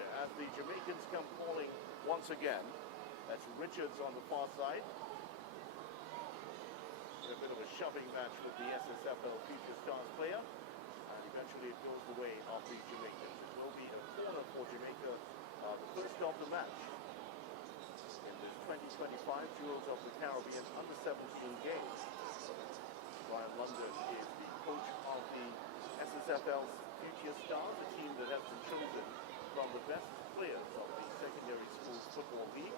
as the Jamaicans come calling once again. That's Richards on the far side. A bit of a shoving match with the SSFL Future Stars player. And eventually it goes the way of the Jamaicans. It will be a corner for Jamaica, the first of the match in this 2025 Jewels of the Caribbean Under-17 games. Brian London is the coach of the SSFL Future Stars, a team that has been chosen from the best players of the Secondary Schools Football League.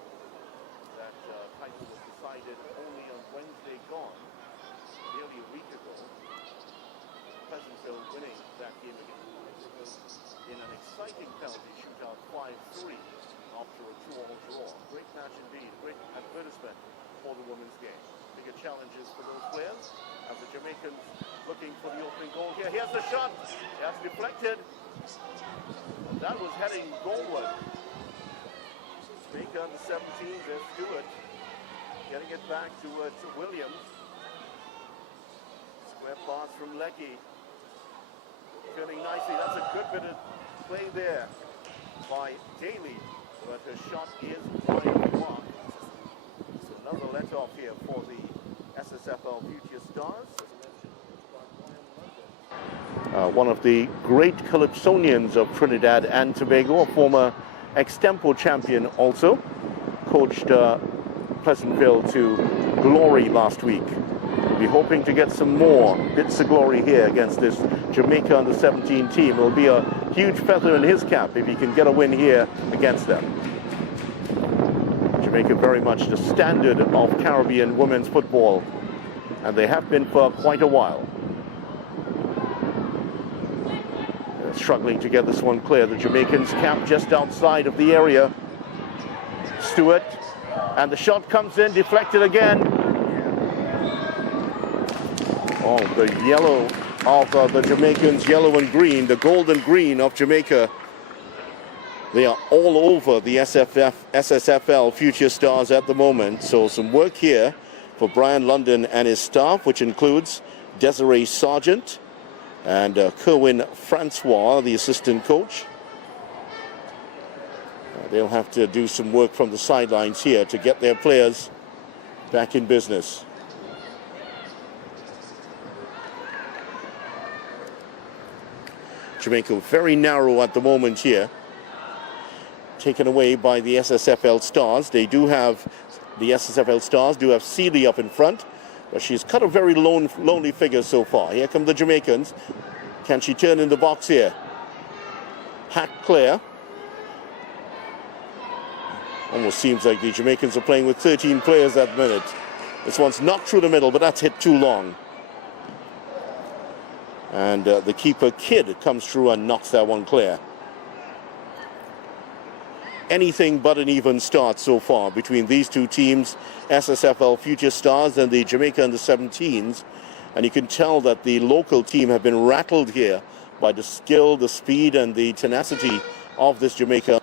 That title was decided only on Wednesday gone, nearly a week ago. Pleasantville winning that game against in an exciting penalty shootout 5-3 after a 2-2 draw. Great match indeed, great advertisement for the women's game. Bigger challenges for those players as the Jamaicans looking for the opening goal here. Here's the shot. That's deflected. That was heading goalward. Jamaica under 17, there's Stewart getting it back to Williams. Square pass from Lecky. Turning nicely. That's a good bit of play there by Daly, but her shot is wide of the mark. So another let-off here for the SSFL Future Stars. One of the great Calypsonians of Trinidad and Tobago, a former extempo champion also, coached Pleasantville to glory last week. We'll be hoping to get some more bits of glory here against this Jamaica under-17 team. It'll be a huge feather in his cap if he can get a win here against them. Jamaica very much the standard of Caribbean women's football, and they have been for quite a while. They're struggling to get this one clear. The Jamaicans camped just outside of the area. Stewart, and the shot comes in, deflected again. Oh, the yellow of the Jamaicans, yellow and green, the gold and green of Jamaica. They are all over the SSFL Future Stars at the moment. So some work here for Brian London and his staff, which includes Desiree Sargent and Kerwin Francois, the assistant coach. They'll have to do some work from the sidelines here to get their players back in business. Jamaica very narrow at the moment here, taken away by the SSFL Stars. They do have, the SSFL Stars do have Seeley up in front, but she's cut a very lonely figure so far. Here come the Jamaicans. Can she turn in the box here? Hack clear. Almost seems like the Jamaicans are playing with 13 players at the minute. This one's knocked through the middle, but that's hit too long. And the keeper, Kidd, comes through and knocks that one clear. Anything but an even start so far between these two teams, SSFL Future Stars and the Jamaica Under-17s. And you can tell that the local team have been rattled here by the skill, the speed, and the tenacity of this Jamaica.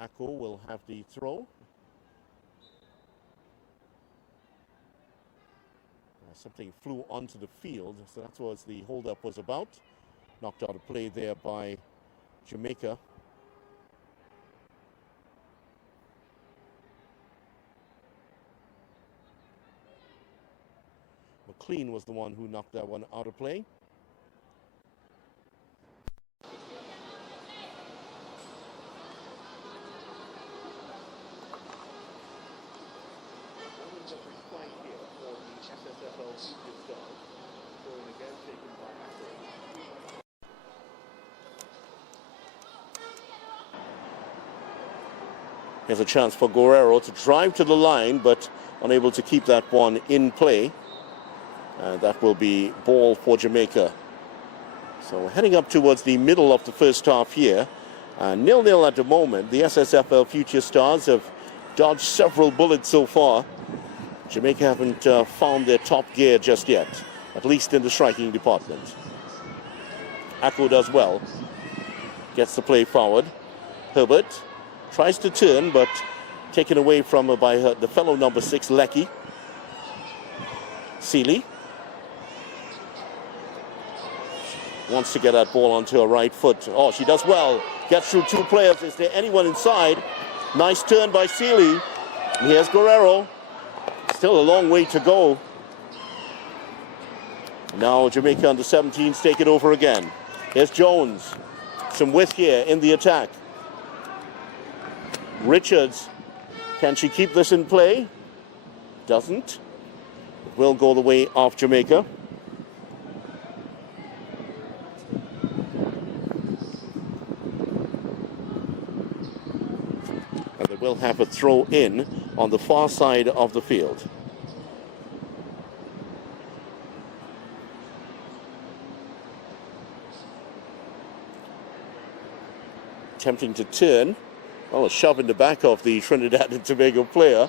Ako will have the throw. Something flew onto the field, so that's what the hold-up was about. Knocked out a play there by Jamaica. McLean was the one who knocked that one out of play. Here's a chance for Guerrero to drive to the line, but unable to keep that one in play. That will be ball for Jamaica. So heading up towards the middle of the first half here. 0-0 at the moment. The SSFL Future Stars have dodged several bullets so far. Jamaica haven't found their top gear just yet, at least in the striking department. Akko does well. Gets the play forward. Herbert tries to turn, but taken away from her by the fellow number 6, Lecky. Seeley wants to get that ball onto her right foot. Oh, she does well. Gets through 2 players. Is there anyone inside? Nice turn by Seeley. And here's Guerrero. Still a long way to go. Now Jamaica under 17s take it over again. Here's Jones. Some width here in the attack. Richards. Can she keep this in play? Doesn't. It will go the way of Jamaica. And they will have a throw in on the far side of the field. Attempting to turn. Well, a shove in the back of the Trinidad and Tobago player,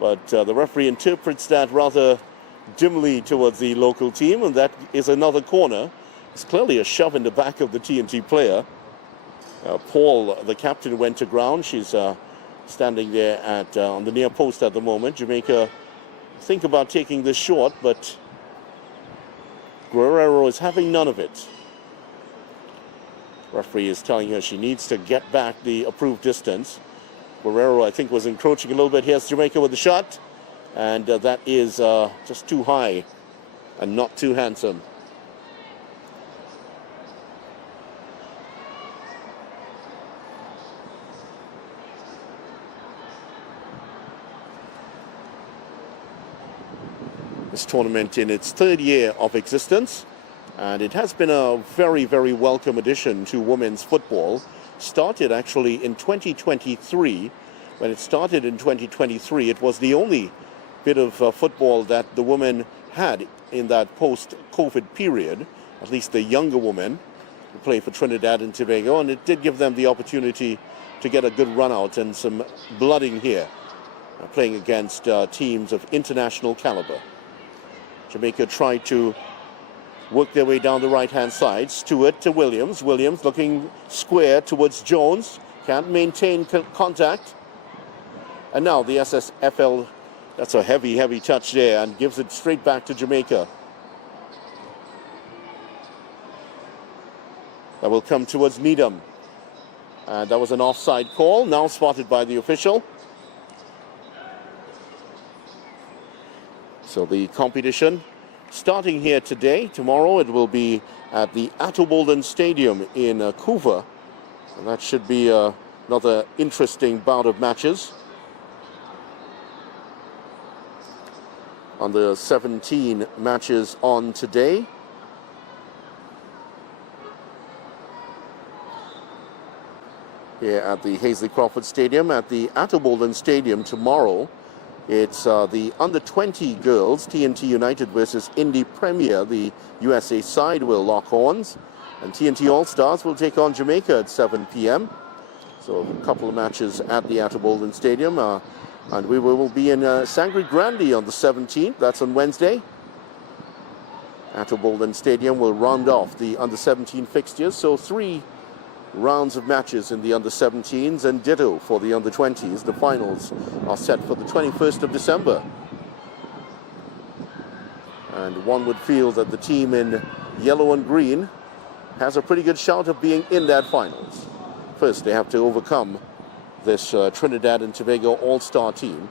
but the referee interprets that rather dimly towards the local team, and that is another corner. It's clearly a shove in the back of the TNT player. Paul, the captain, went to ground. She's standing there at on the near post at the moment. Jamaica think about taking this short, but Guerrero is having none of it. Referee is telling her she needs to get back the approved distance. Guerrero, I think, was encroaching a little bit. Here's Jamaica with the shot. And that is just too high and not too handsome. This tournament in its 3rd year of existence. And it has been a very, very welcome addition to women's football. Started actually in 2023. When it started in 2023, it was the only bit of football that the women had in that post-COVID period, at least the younger women who play for Trinidad and Tobago, and it did give them the opportunity to get a good run out and some blooding here, playing against teams of international caliber. Jamaica tried to work their way down the right-hand side. Stewart to Williams. Williams looking square towards Jones. Can't maintain contact. And now the SSFL, that's a heavy, heavy touch there, and gives it straight back to Jamaica. That will come towards Needham. And that was an offside call, now spotted by the official. So the competition starting here today. Tomorrow it will be at the Attobolden Stadium in Couva. And that should be another interesting bout of matches. Under 17 matches on today. Here at the Hazley Crawford Stadium. At the Attobolden Stadium tomorrow, it's the under-20 girls, TNT United versus Indy Premier. The USA side will lock horns. And TNT All-Stars will take on Jamaica at 7 p.m. So a couple of matches at the Attobolden Stadium. And we will be in Sangre Grande on the 17th. That's on Wednesday. Attobolden Stadium will round off the under-17 fixtures. So 3 rounds of matches in the under-17s and ditto for the under-20s. The finals are set for the 21st of December. And one would feel that the team in yellow and green has a pretty good shot of being in that finals. First, they have to overcome this Trinidad and Tobago all-star team.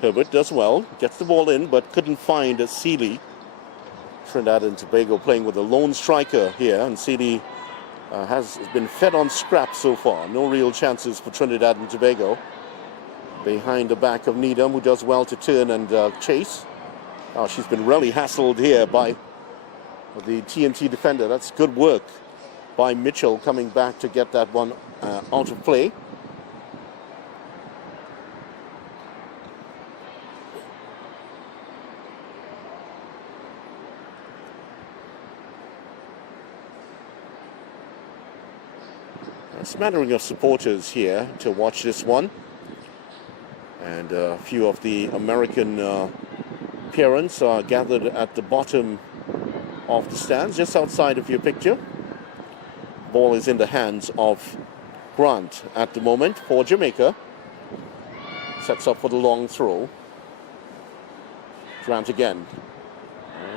Herbert does well, gets the ball in, but couldn't find a Seeley. Trinidad and Tobago playing with a lone striker here, and Seeley has been fed on scraps so far. No real chances for Trinidad and Tobago. Behind the back of Needham, who does well to turn and chase. Oh, she's been really hassled here by the TNT defender. That's good work by Mitchell coming back to get that one out of play. A smattering of supporters here to watch this one. And a few of the American parents are gathered at the bottom of the stands, just outside of your picture. Ball is in the hands of Grant at the moment for Jamaica. Sets up for the long throw. Grant again.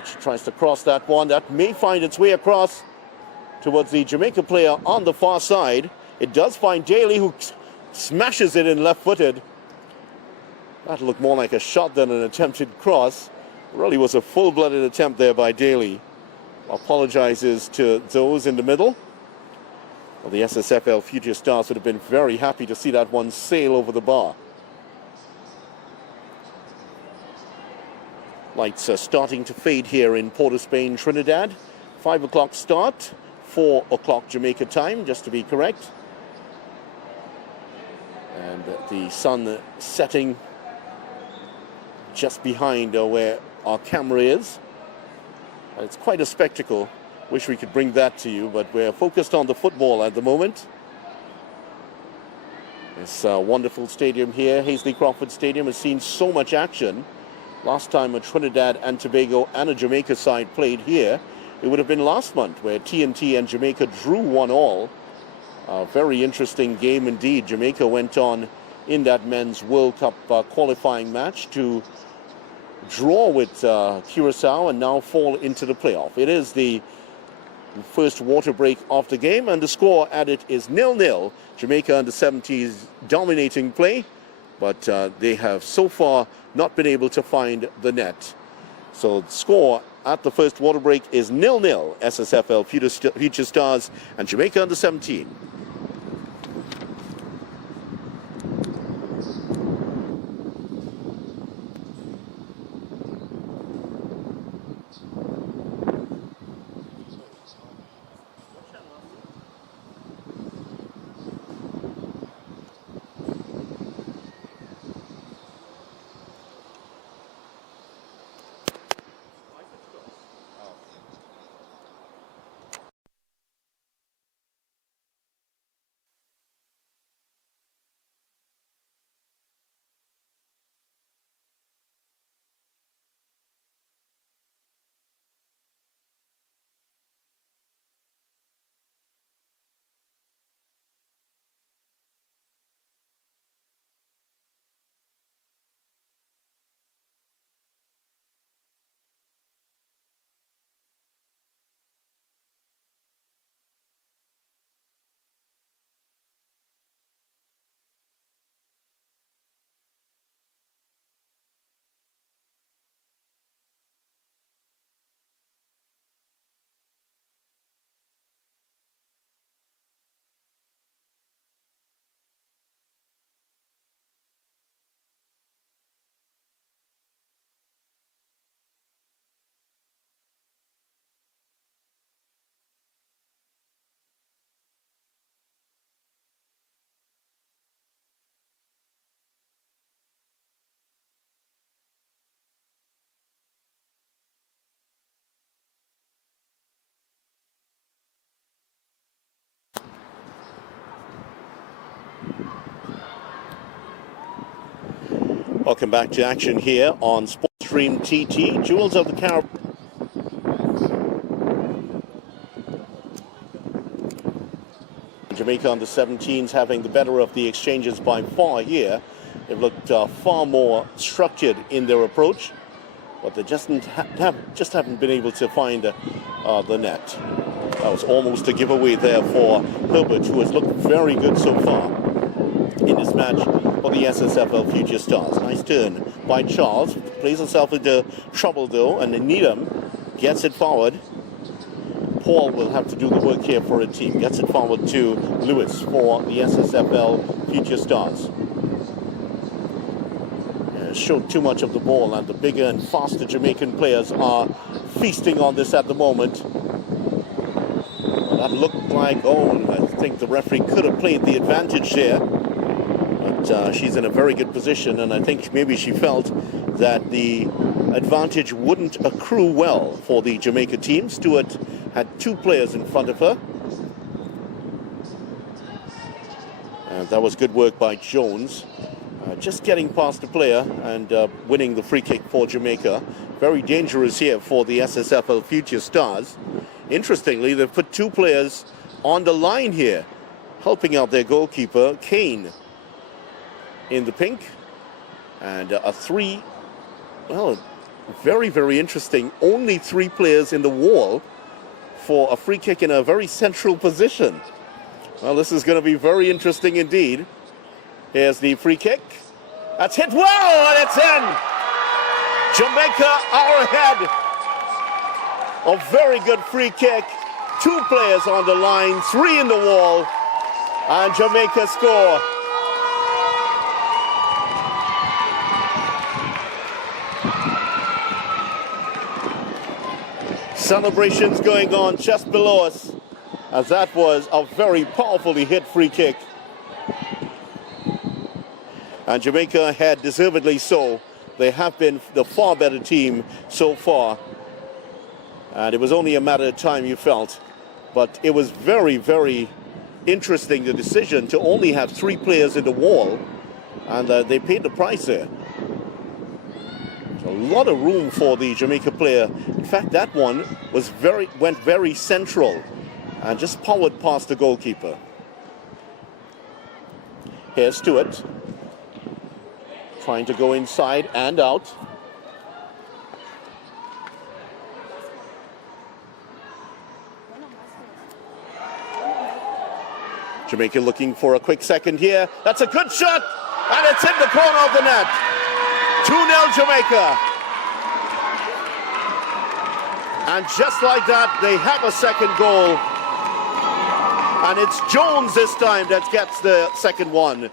She tries to cross that one. That may find its way across towards the Jamaica player on the far side. It does find Daly, who smashes it in left-footed. That looked more like a shot than an attempted cross. It really was a full-blooded attempt there by Daly. Apologizes to those in the middle. Well, the SSFL Future Stars would have been very happy to see that one sail over the bar. Lights are starting to fade here in Port of Spain, Trinidad. 5 o'clock start, 4 o'clock Jamaica time, just to be correct. And the sun setting just behind where our camera is. It's quite a spectacle. Wish we could bring that to you, but we're focused on the football at the moment. This wonderful stadium here, Hazley Crawford Stadium, has seen so much action. Last time a Trinidad and Tobago and a Jamaica side played here, it would have been last month, where TNT and Jamaica drew 1-1. A very interesting game indeed. Jamaica went on in that men's World Cup qualifying match to draw with Curacao and now fall into the playoff. It is the first water break of the game, and the score at it is 0-0. Jamaica under 17s dominating play, but they have so far not been able to find the net. So the score at the first water break is 0-0. SSFL Future Stars and Jamaica under 17. Welcome back to action here on Sportstream TT. Jewels of the Caribbean. Jamaica under 17s having the better of the exchanges by far here. They've looked far more structured in their approach, but they just haven't been able to find the net. That was almost a giveaway there for Herbert, who has looked very good so far in this match for the SSFL Future Stars. Nice turn by Charles. Plays himself into trouble though, and Needham gets it forward. Paul will have to do the work here for a team. Gets it forward to Lewis for the SSFL Future Stars. Showed too much of the ball, and the bigger and faster Jamaican players are feasting on this at the moment. That looked like, I think the referee could have played the advantage there. But she's in a very good position, and I think maybe she felt that the advantage wouldn't accrue well for the Jamaica team. Stewart had two players in front of her. That was good work by Jones. Just getting past the player and winning the free kick for Jamaica. Very dangerous here for the SSFL Future Stars. Interestingly, they've put two players on the line here, helping out their goalkeeper, Kane, in the pink. And very, very interesting. Only three players in the wall for a free kick in a very central position. Well, this is going to be very interesting indeed. Here's the free kick. That's hit well, and it's in. Jamaica are ahead. A very good free kick. Two players on the line, three in the wall, and Jamaica score. Celebrations going on just below us, as that was a very powerfully hit free kick. And Jamaica had deservedly so. They have been the far better team so far. And it was only a matter of time, you felt. But it was very, very interesting, the decision to only have three players in the wall. And they paid the price there. A lot of room for the Jamaica player. In fact, that one went very central and just powered past the goalkeeper. Here's Stewart, trying to go inside and out. Jamaica looking for a quick second here. That's a good shot, and it's in the corner of the net. 2-0 Jamaica. And just like that, they have a second goal. And it's Jones this time that gets the second one.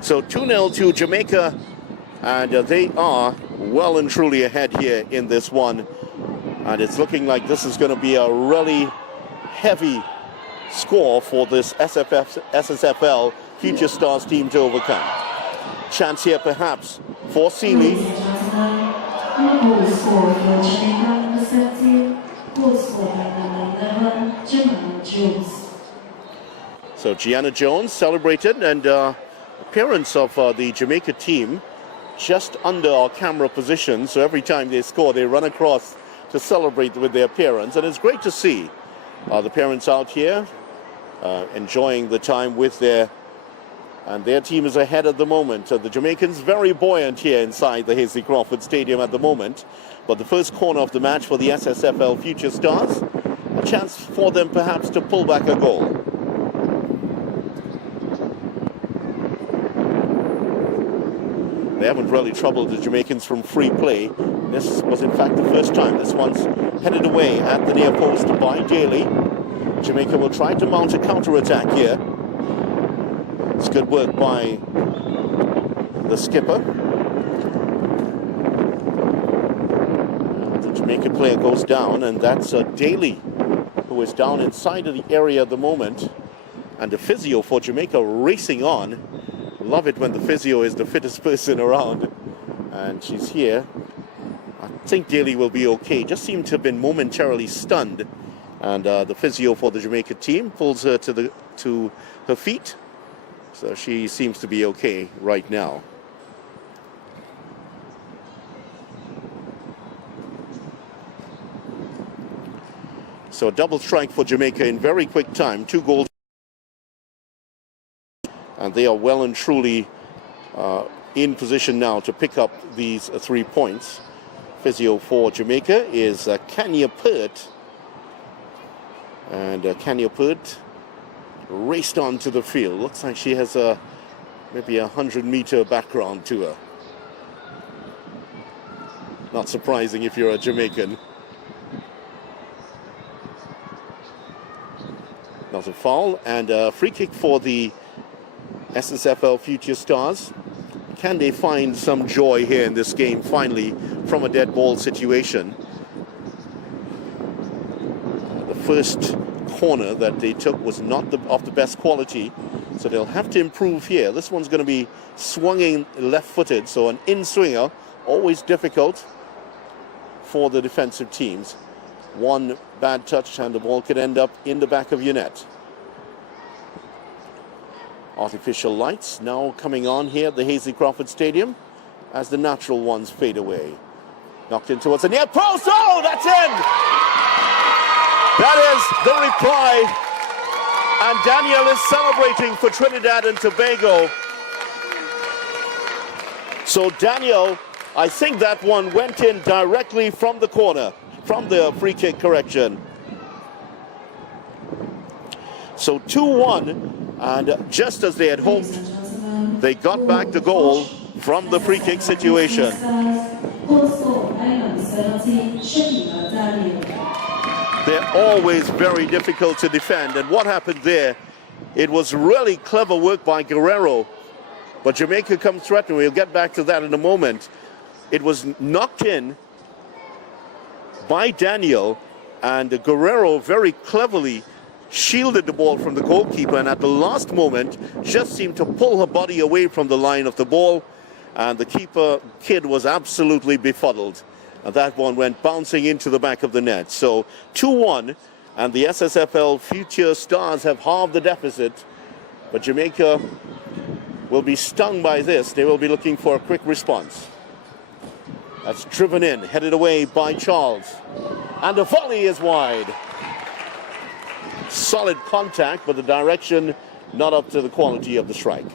So 2-0 to Jamaica, and they are well and truly ahead here in this one. And it's looking like this is going to be a really heavy score for this SSFL Future Stars team to overcome. Chance here perhaps for Seeley. So Gianna Jones celebrated, and appearance of the Jamaica team just under our camera position, so every time they score they run across to celebrate with their parents, and it's great to see the parents out here enjoying the time with their team is ahead at the moment. The Jamaicans very buoyant here inside the Hasely Crawford Stadium at the moment, but the first corner of the match for the SSFL Future Stars, a chance for them perhaps to pull back a goal. They haven't really troubled the Jamaicans from free play. This was in fact the first time. This one's headed away at the near post by Daly. Jamaica will try to mount a counter-attack here. It's good work by the skipper. The Jamaica player goes down, and that's Daly, who is down inside of the area at the moment. And the physio for Jamaica racing on. Love it when the physio is the fittest person around, and she's here. I think Daly will be okay. Just seemed to have been momentarily stunned, and the physio for the Jamaica team pulls her to her feet, so she seems to be okay right now. So a double strike for Jamaica in very quick time. 2 goals. And they are well and truly in position now to pick up these 3 points. Physio for Jamaica is Kanya Pert. And Kanya Pert raced onto the field. Looks like she has maybe a 100-meter background to her. Not surprising if you're a Jamaican. Not a foul, and a free kick for the SSFL Future Stars. Can they find some joy here in this game, finally, from a dead ball situation? The first corner that they took was not of the best quality, So they'll have to improve here. This one's going to be swinging left-footed, so an in-swinger, always difficult for the defensive teams. One bad touch and the ball could end up in the back of your net. Artificial lights now coming on here at the Hasely Crawford Stadium as the natural ones fade away. Knocked in towards the near post. Oh, that's in! That is the reply. And Daniel is celebrating for Trinidad and Tobago. So Daniel, I think that one went in directly from the corner, from the free kick, correction. So 2-1, and just as they had hoped, they got back the goal from the free kick situation. They're always very difficult to defend, and what happened there, it was really clever work by Guerrero, but Jamaica comes threatening. We'll get back to that in a moment. It was knocked in by Daniel, and Guerrero very cleverly shielded the ball from the goalkeeper, and at the last moment just seemed to pull her body away from the line of the ball, and the keeper, Kidd, was absolutely befuddled. And that one went bouncing into the back of the net. So 2-1, and the SSFL Future Stars have halved the deficit, but Jamaica will be stung by this. They will be looking for a quick response. That's driven in, headed away by Charles, and the volley is wide. Solid contact, but the direction not up to the quality of the strike.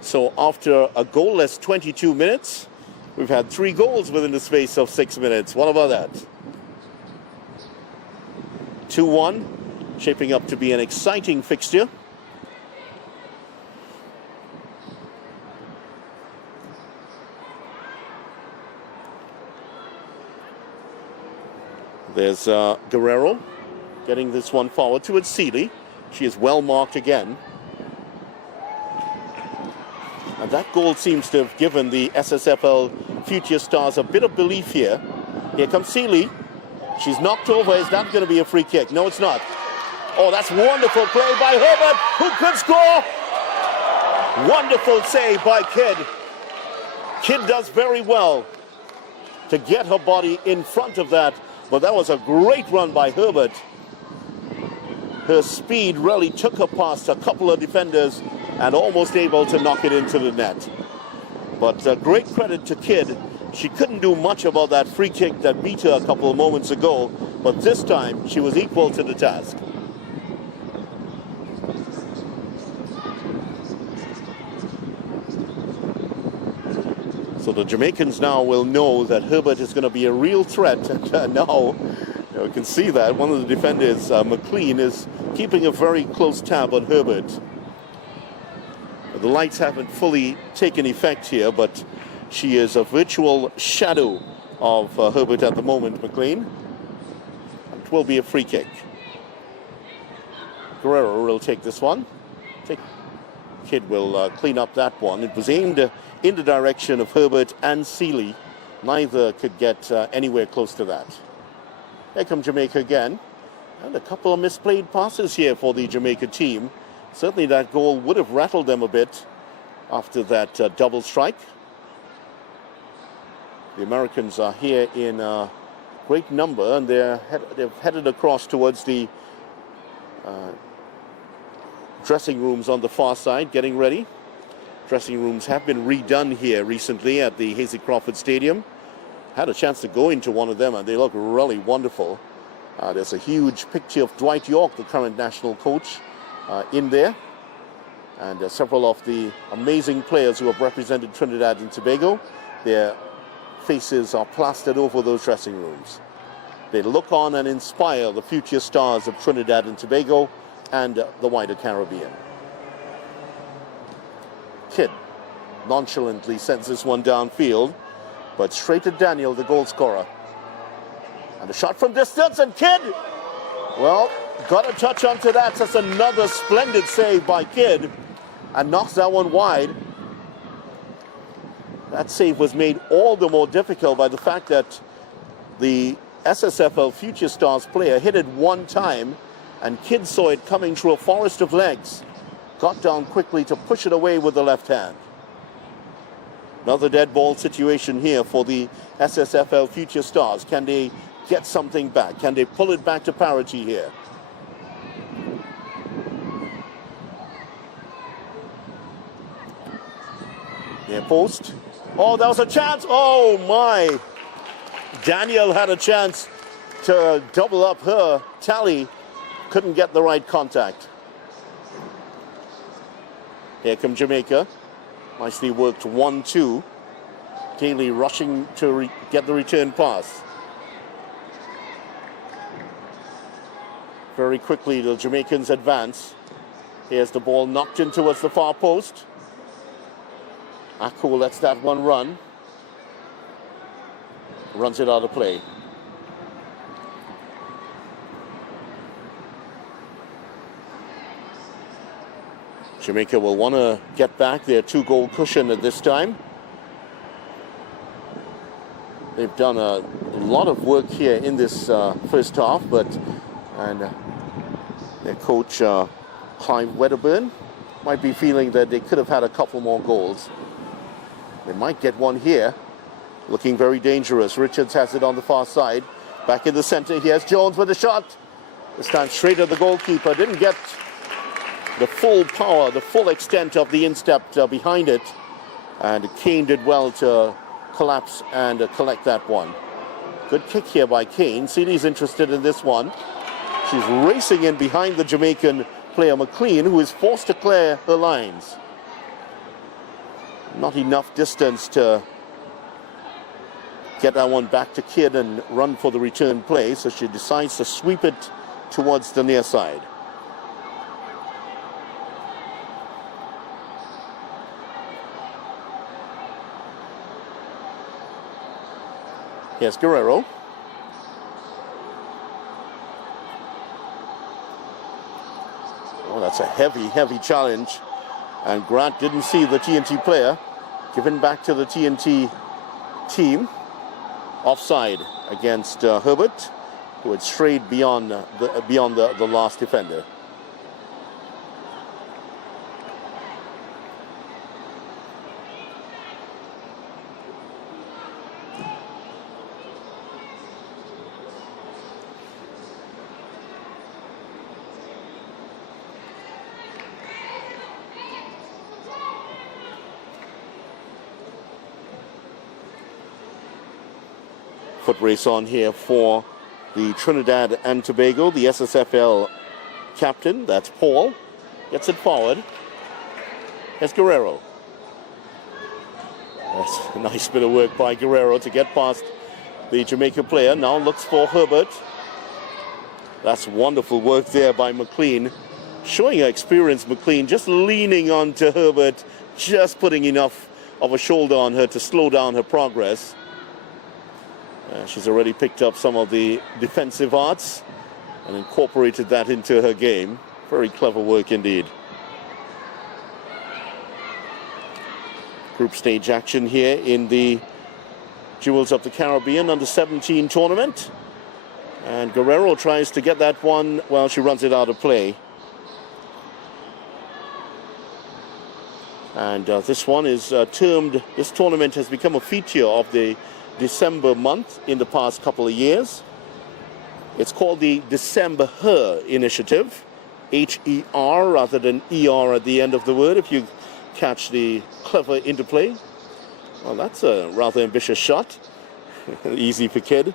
So after a goalless 22 minutes, we've had 3 goals within the space of 6 minutes. What about that? 2-1, shaping up to be an exciting fixture. There's Guerrero getting this one forward towards Seeley. She is well marked again. And that goal seems to have given the SSFL Future Stars a bit of belief here. Here comes Seeley. She's knocked over. Is that going to be a free kick? No, it's not. Oh, that's wonderful play by Herbert, who could score. Wonderful save by Kidd. Kidd does very well to get her body in front of that. But that was a great run by Herbert. Her speed really took her past a couple of defenders and almost able to knock it into the net. But great credit to Kidd. She couldn't do much about that free kick that beat her a couple of moments ago, but this time she was equal to the task. So the Jamaicans now will know that Herbert is going to be a real threat. And now you can see that one of the defenders, McLean, is keeping a very close tab on Herbert. The lights haven't fully taken effect here, but she is a virtual shadow of Herbert at the moment, McLean. It will be a free kick. Guerrero will take this one. Kidd will clean up that one. It was aimed in the direction of Herbert and Seeley. Neither could get anywhere close to that. Here comes Jamaica again. And a couple of misplayed passes here for the Jamaica team. Certainly that goal would have rattled them a bit after that double strike. The Americans are here in great number, and they've headed across towards the dressing rooms on the far side, getting ready. Dressing rooms have been redone here recently at the Hasely Crawford Stadium. Had a chance to go into one of them, and they look really wonderful. There's a huge picture of Dwight York, the current national coach, in there. And several of the amazing players who have represented Trinidad and Tobago, their faces are plastered over those dressing rooms. They look on and inspire the future stars of Trinidad and Tobago and the wider Caribbean. Kidd nonchalantly sends this one downfield, but straight at Daniel, the goal scorer. And a shot from distance, and Kidd, well, got a touch onto that. That's another splendid save by Kidd, and knocks that one wide. That save was made all the more difficult by the fact that the SSFL Future Stars player hit it one time, And Kidd saw it coming through a forest of legs. Got down quickly to push it away with the left hand. Another dead ball situation here for the SSFL Future Stars. Can they get something back? Can they pull it back to parity here? Near post. Oh, that was a chance. Oh, my. Danielle had a chance to double up her tally. Couldn't get the right contact. Here comes Jamaica. Nicely worked 1-2. Daly rushing to get the return pass. Very quickly, the Jamaicans advance. Here's the ball knocked in towards the far post. Aku lets that one run. Runs it out of play. Jamaica will want to get back their 2-goal cushion at this time. They've done a lot of work here in this first half, and their coach, Clive Wedderburn, might be feeling that they could have had a couple more goals. They might get one here. Looking very dangerous. Richards has it on the far side. Back in the center, here's Jones with a shot. This time straight at the goalkeeper. Didn't get the full power, the full extent of the instep behind it. And Kane did well to collapse and collect that one. Good kick here by Kane. Ceedy's interested in this one. She's racing in behind the Jamaican player McLean, who is forced to clear her lines. Not enough distance to get that one back to Kidd and run for the return play, so she decides to sweep it towards the near side. Here's Guerrero. Oh, that's a heavy, heavy challenge. And Grant didn't see the TNT player. Given back to the TNT team. Offside against Herbert, who had strayed beyond the last defender. Foot race on here for the Trinidad and Tobago, the SSFL captain, that's Paul, gets it forward. Here's Guerrero. That's a nice bit of work by Guerrero to get past the Jamaican player. Now looks for Herbert. That's wonderful work there by McLean. Showing her experience, McLean, just leaning onto Herbert, just putting enough of a shoulder on her to slow down her progress. She's already picked up some of the defensive arts and incorporated that into her game. Very clever work indeed. Group stage action here in the Jewels of the Caribbean under-17 tournament. And Guerrero tries to get that one, well, she runs it out of play. And this one is termed, this tournament has become a feature of the December month in the past couple of years. It's called the December Her Initiative, H-E-R rather than E-R at the end of the word, if you catch the clever interplay. Well, that's a rather ambitious shot. Easy for Kidd.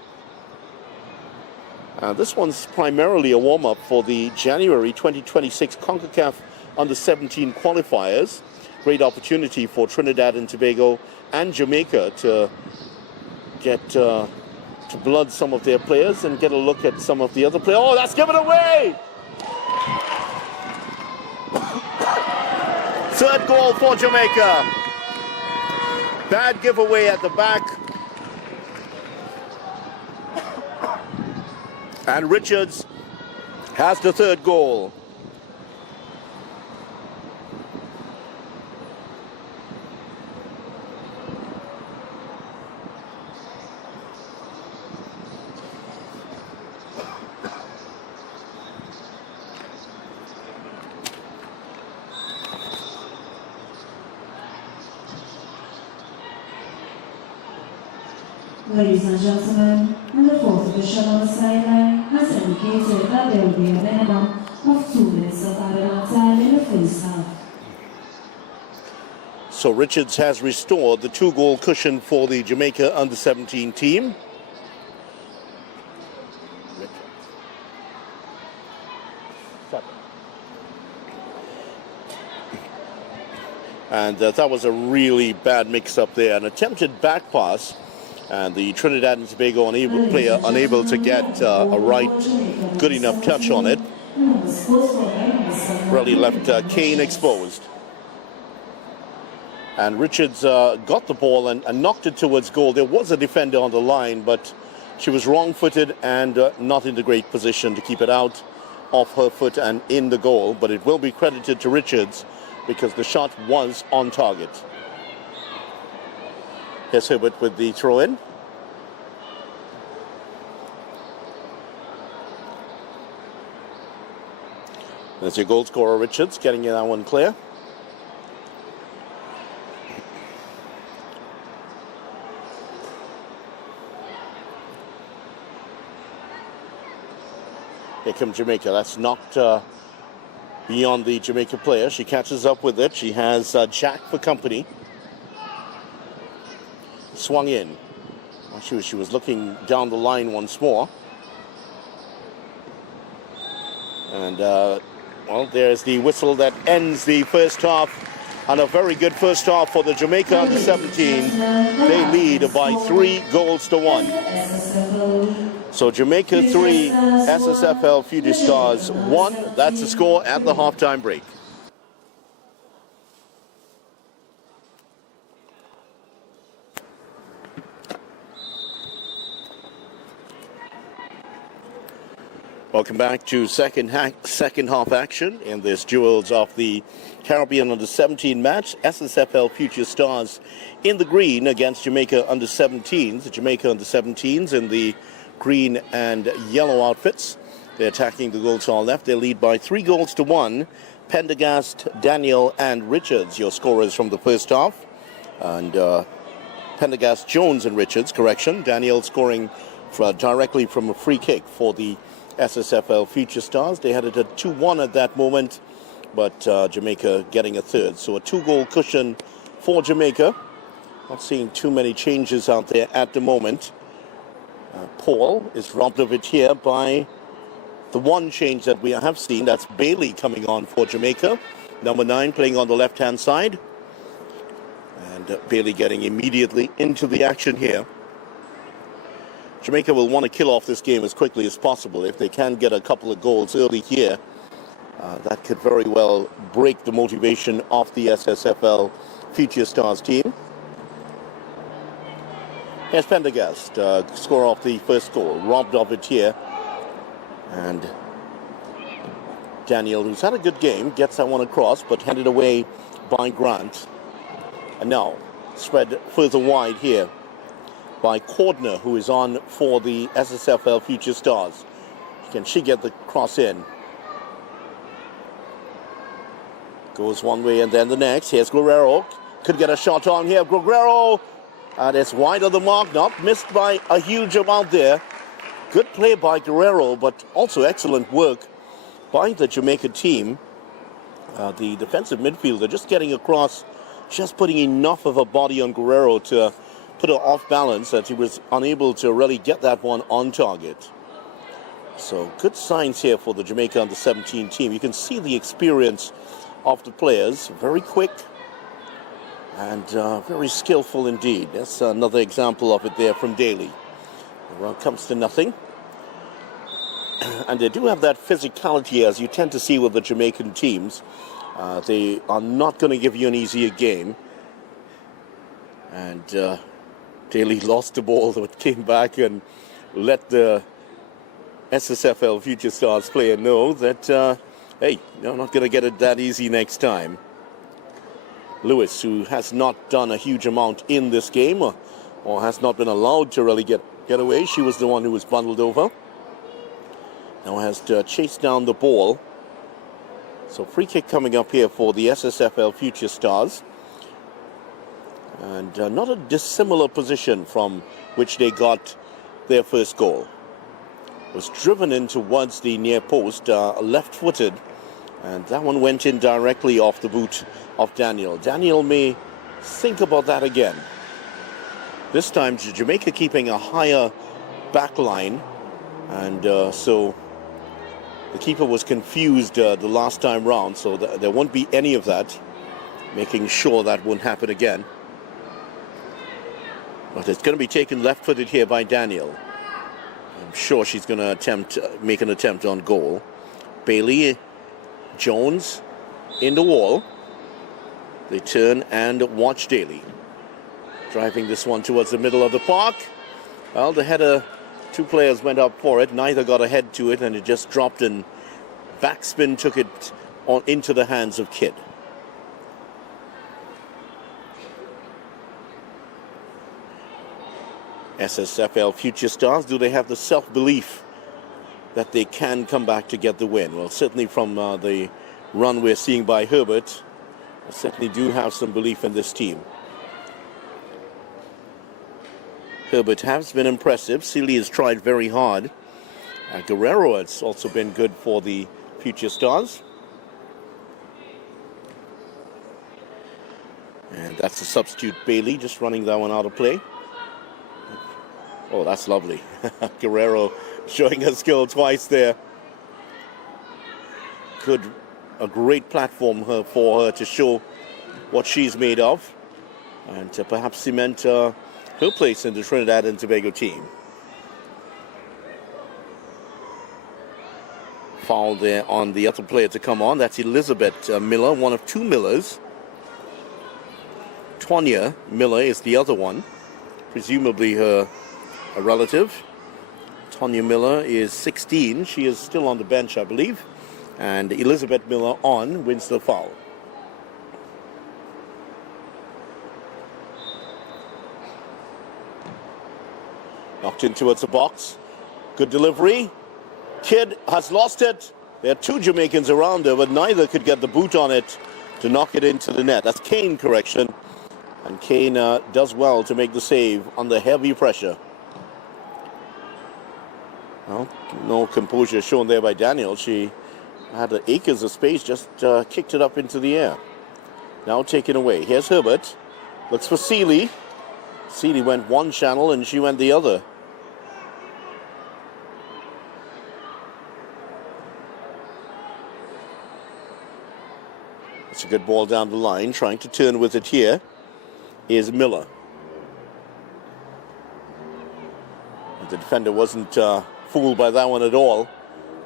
This one's primarily a warm-up for the January 2026 CONCACAF Under-17 qualifiers. Great opportunity for Trinidad and Tobago and Jamaica to get to blood some of their players and get a look at some of the other players. Oh, that's given away! Third goal for Jamaica. Bad giveaway at the back. And Richards has the third goal. Ladies and gentlemen, in the fourth position on the sideline has indicated that there will be a minimum of 2 minutes of idle time in the first half. So Richards has restored the 2-goal cushion for the Jamaica under-17 team. And that was a really bad mix-up there. An attempted back pass, and the Trinidad and Tobago player unable to get a right good enough touch on it. Really left Kane exposed. And Richards got the ball and knocked it towards goal. There was a defender on the line, but she was wrong-footed and not in the great position to keep it out of her foot and in the goal. But it will be credited to Richards because the shot was on target. Here's Herbert with the throw-in. There's your goal scorer, Richards, getting that one clear. Here comes Jamaica. That's knocked beyond the Jamaica player. She catches up with it. She has Jack for company. Swung in. She was looking down the line once more. And, well, there's the whistle that ends the first half. And a very good first half for the Jamaica under-17. They lead by 3 goals to 1. So Jamaica 3, SSFL Fuji Stars 1. That's the score at the halftime break. Welcome back to second half action in this Jewels of the Caribbean under-17 match. SSFL Future Stars in the green against Jamaica under-17s. The Jamaica under-17s in the green and yellow outfits. They're attacking the goal to our left. They lead by 3 goals to 1. Pendergast, Daniel, and Richards, your scorers from the first half. And Pendergast, Jones, and Richards, correction. Daniel scoring directly from a free kick for the SSFL Future Stars. They had it at 2-1 at that moment, but Jamaica getting a third. So a 2-goal cushion for Jamaica. Not seeing too many changes out there at the moment. Paul is robbed of it here by the one change that we have seen. That's Bailey coming on for Jamaica. Number 9 playing on the left-hand side. And Bailey getting immediately into the action here. Jamaica will want to kill off this game as quickly as possible. If they can get a couple of goals early here, that could very well break the motivation of the SSFL Future Stars team. Here's Pendergast, score off the first goal, robbed of it here. And Daniel, who's had a good game, gets that one across, but headed away by Grant. And now, spread further wide here by Cordner, who is on for the SSFL Future Stars. Can she get the cross in? Goes one way and then the next. Here's Guerrero. Could get a shot on here. Guerrero. And it's wide of the mark. Not missed by a huge amount there. Good play by Guerrero, but also excellent work by the Jamaica team. The defensive midfielder just getting across, just putting enough of a body on Guerrero to put her off balance that he was unable to really get that one on target. So good signs here for the Jamaica under-17 team. You can see the experience of the players. Very quick and very skillful indeed. That's another example of it there from Daly. Well, it comes to nothing. And they do have that physicality, as you tend to see with the Jamaican teams. They are not going to give you an easier game. And Daly lost the ball, but came back and let the SSFL Future Stars player know that, hey, you're not going to get it that easy next time. Lewis, who has not done a huge amount in this game, or has not been allowed to really get away. She was the one who was bundled over. Now has to chase down the ball. So free kick coming up here for the SSFL Future Stars. And not a dissimilar position from which they got their first goal. Was driven in towards the near post, left-footed, and that one went in directly off the boot of Daniel. Daniel may think about that again. This time Jamaica keeping a higher back line, and so the keeper was confused the last time round, so there won't be any of that, making sure that won't happen again. But it's going to be taken left-footed here by Daniel. I'm sure she's going to make an attempt on goal. Bailey, Jones in the wall. They turn and watch Daly. Driving this one towards the middle of the park. Well, the header, two players went up for it. Neither got a head to it, and it just dropped and backspin took it on into the hands of Kidd. SSFL Future Stars, do they have the self-belief that they can come back to get the win? Well, certainly from the run we're seeing by Herbert, I certainly do have some belief in this team. Herbert has been impressive. Seeley has tried very hard. Guerrero has also been good for the Future Stars. And that's the substitute Bailey, just running that one out of play. Oh, that's lovely. Guerrero showing her skill twice there. A great platform for her to show what she's made of, and to perhaps cement her place in the Trinidad and Tobago team. Foul there on the other player to come on. That's Elizabeth Miller, one of two Millers. Tonya Miller is the other one, presumably a relative. Tonya Miller is 16. She is still on the bench, I believe. And Elizabeth Miller wins the foul. Knocked in towards the box. Good delivery. Kidd has lost it. There are two Jamaicans around her, but neither could get the boot on it to knock it into the net. That's Kane, correction. And Kane does well to make the save under heavy pressure. Well, no composure shown there by Daniel. She had acres of space, just kicked it up into the air. Now taken away. Here's Herbert. Looks for Seeley. Seeley went one channel and she went the other. It's a good ball down the line. Trying to turn with it here is Miller. The defender wasn't fooled by that one at all.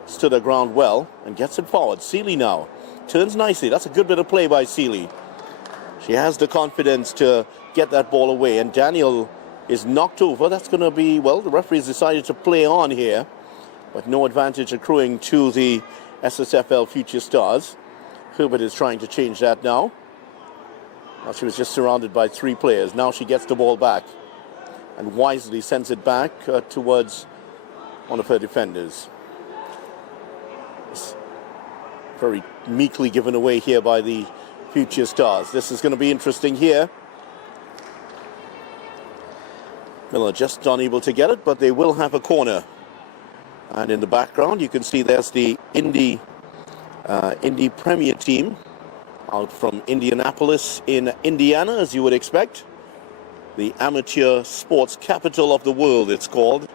Stood her ground well and gets it forward. Seeley now turns nicely. That's a good bit of play by Seeley. She has the confidence to get that ball away, and Daniel is knocked over. That's going to be, well, the referee's decided to play on here, but no advantage accruing to the SSFL Future Stars. Herbert is trying to change that now. Well, she was just surrounded by three players. Now she gets the ball back and wisely sends it back towards one of her defenders. It's very meekly given away here by the Future Stars. This is going to be interesting here. Miller just unable to get it, but they will have a corner. And in the background, you can see there's the Indy Premier team out from Indianapolis in Indiana, as you would expect. The amateur sports capital of the world, it's called.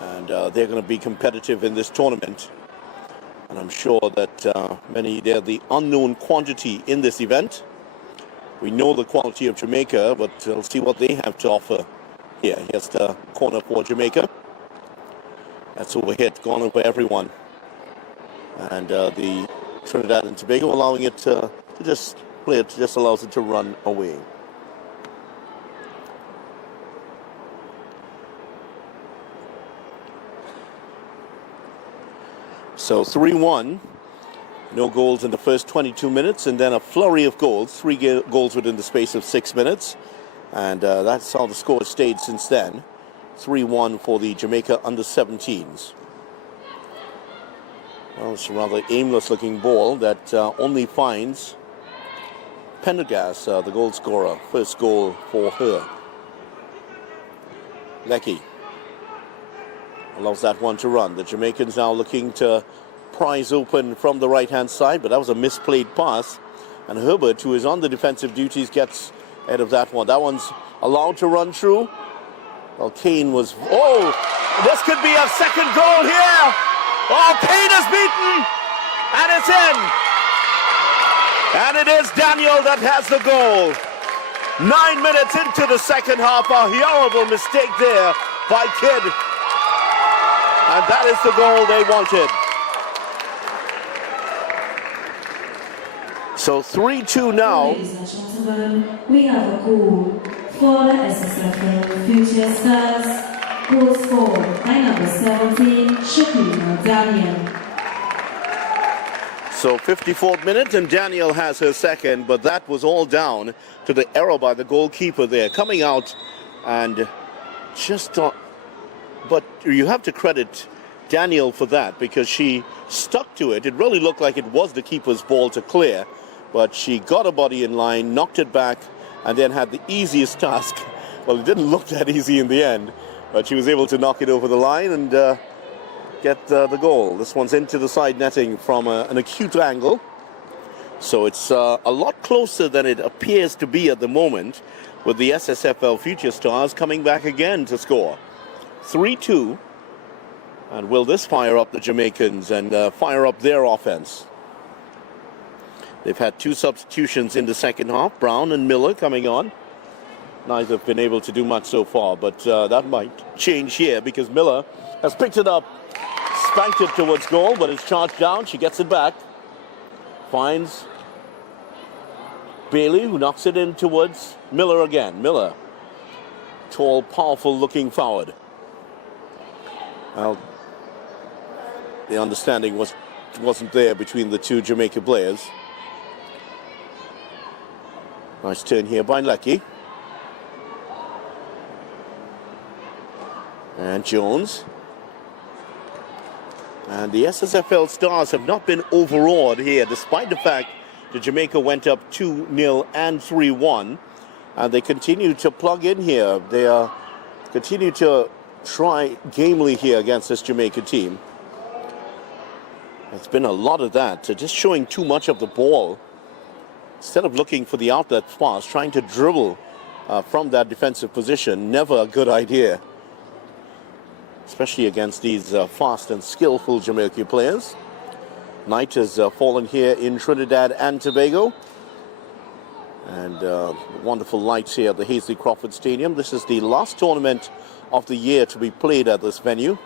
And they're going to be competitive in this tournament. And I'm sure that they're the unknown quantity in this event. We know the quality of Jamaica, but we'll see what they have to offer here. Here's the corner for Jamaica. That's overhit, gone over everyone. And the Trinidad and Tobago allowing it to just play it, just allows it to run away. So 3-1, no goals in the first 22 minutes, and then a flurry of goals, three goals within the space of 6 minutes. And that's how the score has stayed since then. 3-1 for the Jamaica under-17s. Well, it's a rather aimless-looking ball that only finds Pendergast, the goal scorer. First goal for her. Lecky allows that one to run. The Jamaicans now looking to prize open from the right-hand side, but that was a misplayed pass. And Herbert, who is on the defensive duties, gets ahead of that one. That one's allowed to run through. Well, Kane was... Oh, this could be a second goal here. Oh, Kane is beaten. And it's in. And it is Daniel that has the goal. 9 minutes into the second half, a horrible mistake there by Kidd. And that is the goal they wanted. So 3-2 now. Ladies and gentlemen, we have a goal for the SSFL Future Stars. Goal scored by number 17, Shakima Daniel. So 54th minute and Daniel has her second, but that was all down to the error by the goalkeeper there. Coming out and just... but you have to credit Daniel for that because she stuck to it. It really looked like it was the keeper's ball to clear, but she got her body in line, knocked it back, and then had the easiest task. Well, it didn't look that easy in the end, but she was able to knock it over the line and get the goal. This one's into the side netting from an acute angle. So it's a lot closer than it appears to be at the moment, with the SSFL Future Stars coming back again to score. 3-2. And will this fire up the Jamaicans and fire up their offense? They've had two substitutions in the second half, Brown and Miller coming on. Neither have been able to do much so far, but that might change here because Miller has picked it up, spanked it towards goal, but it's charged down. She gets it back. Finds Bailey, who knocks it in towards Miller again. Miller, tall, powerful looking forward. Well, the understanding wasn't there between the two Jamaica players. Nice turn here by Lecky. And Jones. And the SSFL Stars have not been overawed here, despite the fact that Jamaica went up 2-0 and 3-1. And they continue to plug in here. They continue to try gamely here against this Jamaica team. It's been a lot of that. Just showing too much of the ball. Instead of looking for the outlet pass, trying to dribble from that defensive position. Never a good idea, especially against these fast and skillful Jamaica players. Night has fallen here in Trinidad and Tobago. And wonderful lights here at the Hazley Crawford Stadium. This is the last tournament of the year to be played at this venue.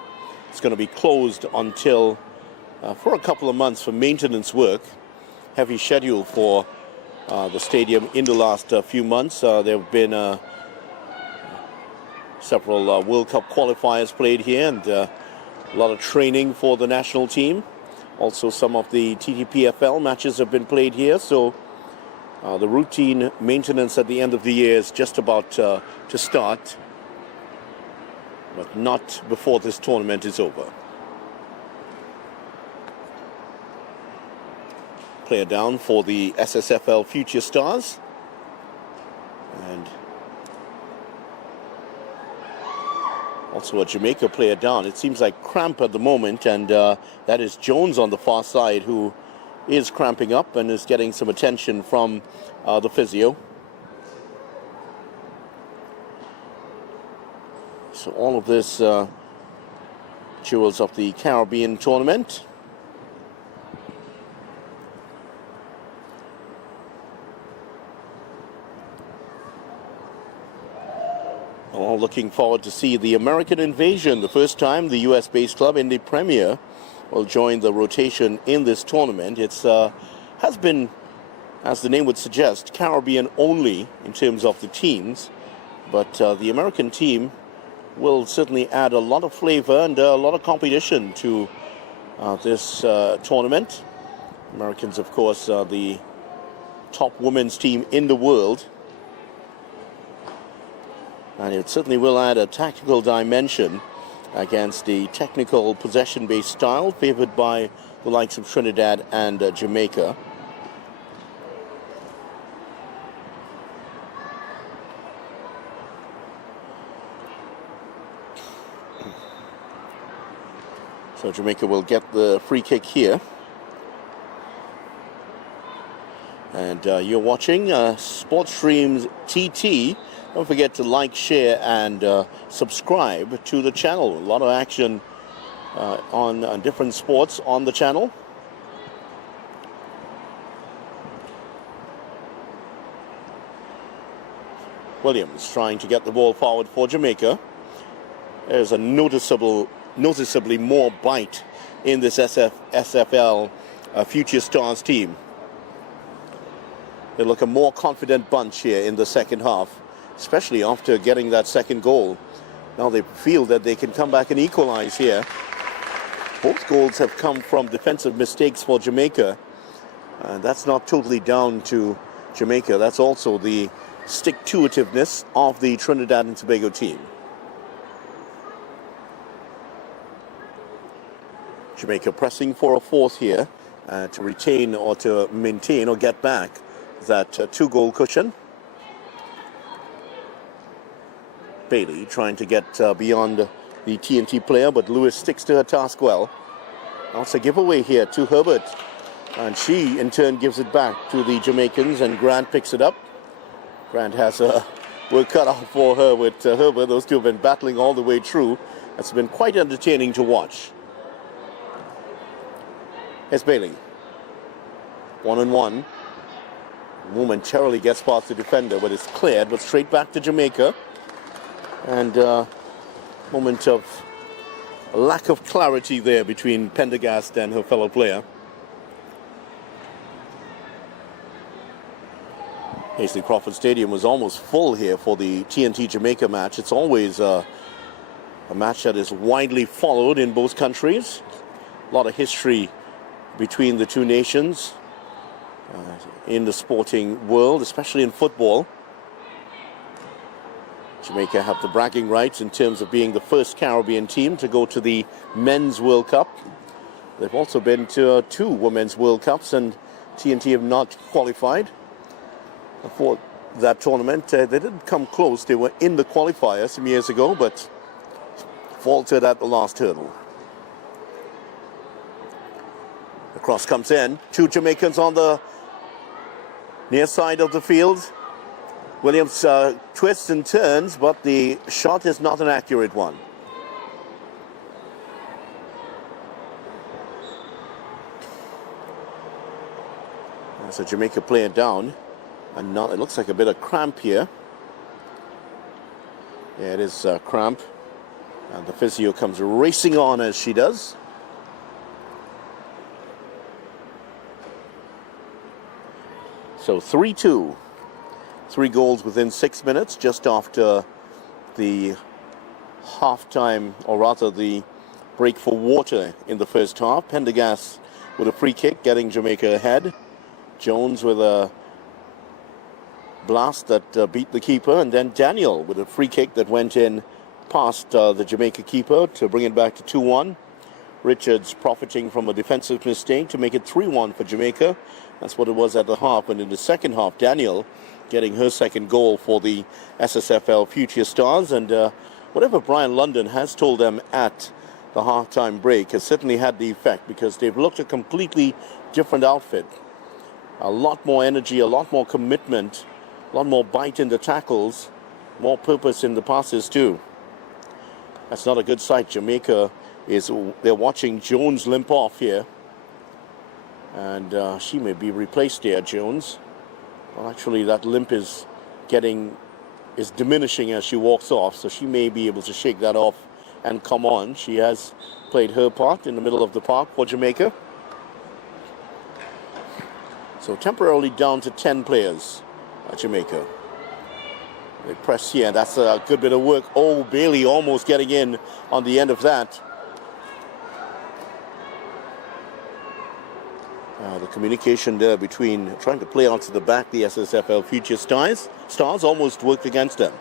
It's going to be closed until for a couple of months for maintenance work. Heavy schedule for the stadium in the last few months. There have been several World Cup qualifiers played here and a lot of training for the national team. Also some of the TTPFL matches have been played here, so the routine maintenance at the end of the year is just about to start, but not before this tournament is over. Player down for the SSFL Future Stars. And also a Jamaica player down. It seems like cramp at the moment, and that is Jones on the far side, who is cramping up and is getting some attention from the physio. So all of this jewels of the Caribbean tournament. All looking forward to see the American Invasion, the first time the US-based club in the Premier will join the rotation in this tournament. It's has been, as the name would suggest, Caribbean only in terms of the teams, but the American team will certainly add a lot of flavor and a lot of competition to this tournament. Americans, of course, are the top women's team in the world. And it certainly will add a tactical dimension against the technical possession-based style favored by the likes of Trinidad and Jamaica. So Jamaica will get the free kick here. And you're watching Sports Streams TT. Don't forget to like, share, and subscribe to the channel. A lot of action on different sports on the channel. Williams trying to get the ball forward for Jamaica. There's a noticeably more bite in this SSFL Future Stars team. They look a more confident bunch here in the second half, especially after getting that second goal. Now they feel that they can come back and equalize here. Both goals have come from defensive mistakes for Jamaica. That's not totally down to Jamaica. That's also the stick-to-itiveness of the Trinidad and Tobago team. Jamaica pressing for a fourth here to retain or to maintain or get back that two-goal cushion. Bailey trying to get beyond the TNT player, but Lewis sticks to her task well. Also giveaway here to Herbert, and she in turn gives it back to the Jamaicans, and Grant picks it up. Grant has a work cut out for her with Herbert. Those two have been battling all the way through. It's been quite entertaining to watch. Here's Bailey. 1-on-1. Momentarily gets past the defender, but it's cleared, but straight back to Jamaica. And moment of lack of clarity there between Pendergast and her fellow player. Hasely Crawford Stadium was almost full here for the TNT Jamaica match. It's always a match that is widely followed in both countries. A lot of history between the two nations in the sporting world, especially in football. Jamaica have the bragging rights in terms of being the first Caribbean team to go to the Men's World Cup. They've also been to two Women's World Cups, and TNT have not qualified for that tournament. They didn't come close. They were in the qualifier some years ago, but faltered at the last hurdle. The cross comes in. Two Jamaicans on the near side of the field. Williams twists and turns, but the shot is not an accurate one. So Jamaica play it down. And now it looks like a bit of cramp here. Yeah, it is cramp. And the physio comes racing on as she does. So 3-2. 3 goals within 6 minutes, just after the halftime, or rather the break for water in the first half. Pendergast with a free kick, getting Jamaica ahead. Jones with a blast that beat the keeper, and then Daniel with a free kick that went in past the Jamaica keeper to bring it back to 2-1. Richards profiting from a defensive mistake to make it 3-1 for Jamaica. That's what it was at the half. And in the second half, Daniel getting her second goal for the SSFL Future Stars. And whatever Brian London has told them at the halftime break has certainly had the effect, because they've looked a completely different outfit. A lot more energy, a lot more commitment, a lot more bite in the tackles, more purpose in the passes too. That's not a good sight. Jamaica they're watching Jones limp off here. And she may be replaced there, Jones. Well, actually, that limp is diminishing as she walks off, so she may be able to shake that off and come on. She has played her part in the middle of the park for Jamaica. So temporarily down to 10 players at Jamaica. They press here. That's a good bit of work. Oh, Bailey almost getting in on the end of that. The communication there between trying to play out to the back, the SSFL Future Stars almost worked against them.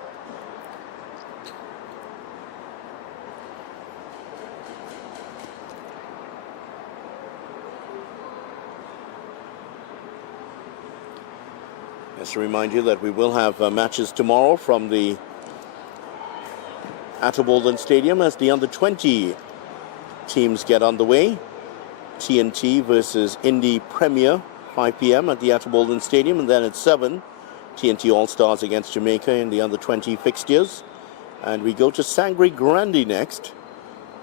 Just to remind you that we will have matches tomorrow from the Atterbalden Stadium as the under-20 teams get underway. TNT versus Indy Premier, 5 p.m. at the Atchison Stadium, and then at 7, TNT All-Stars against Jamaica in the under-20 fixtures. And we go to Sangre Grande next.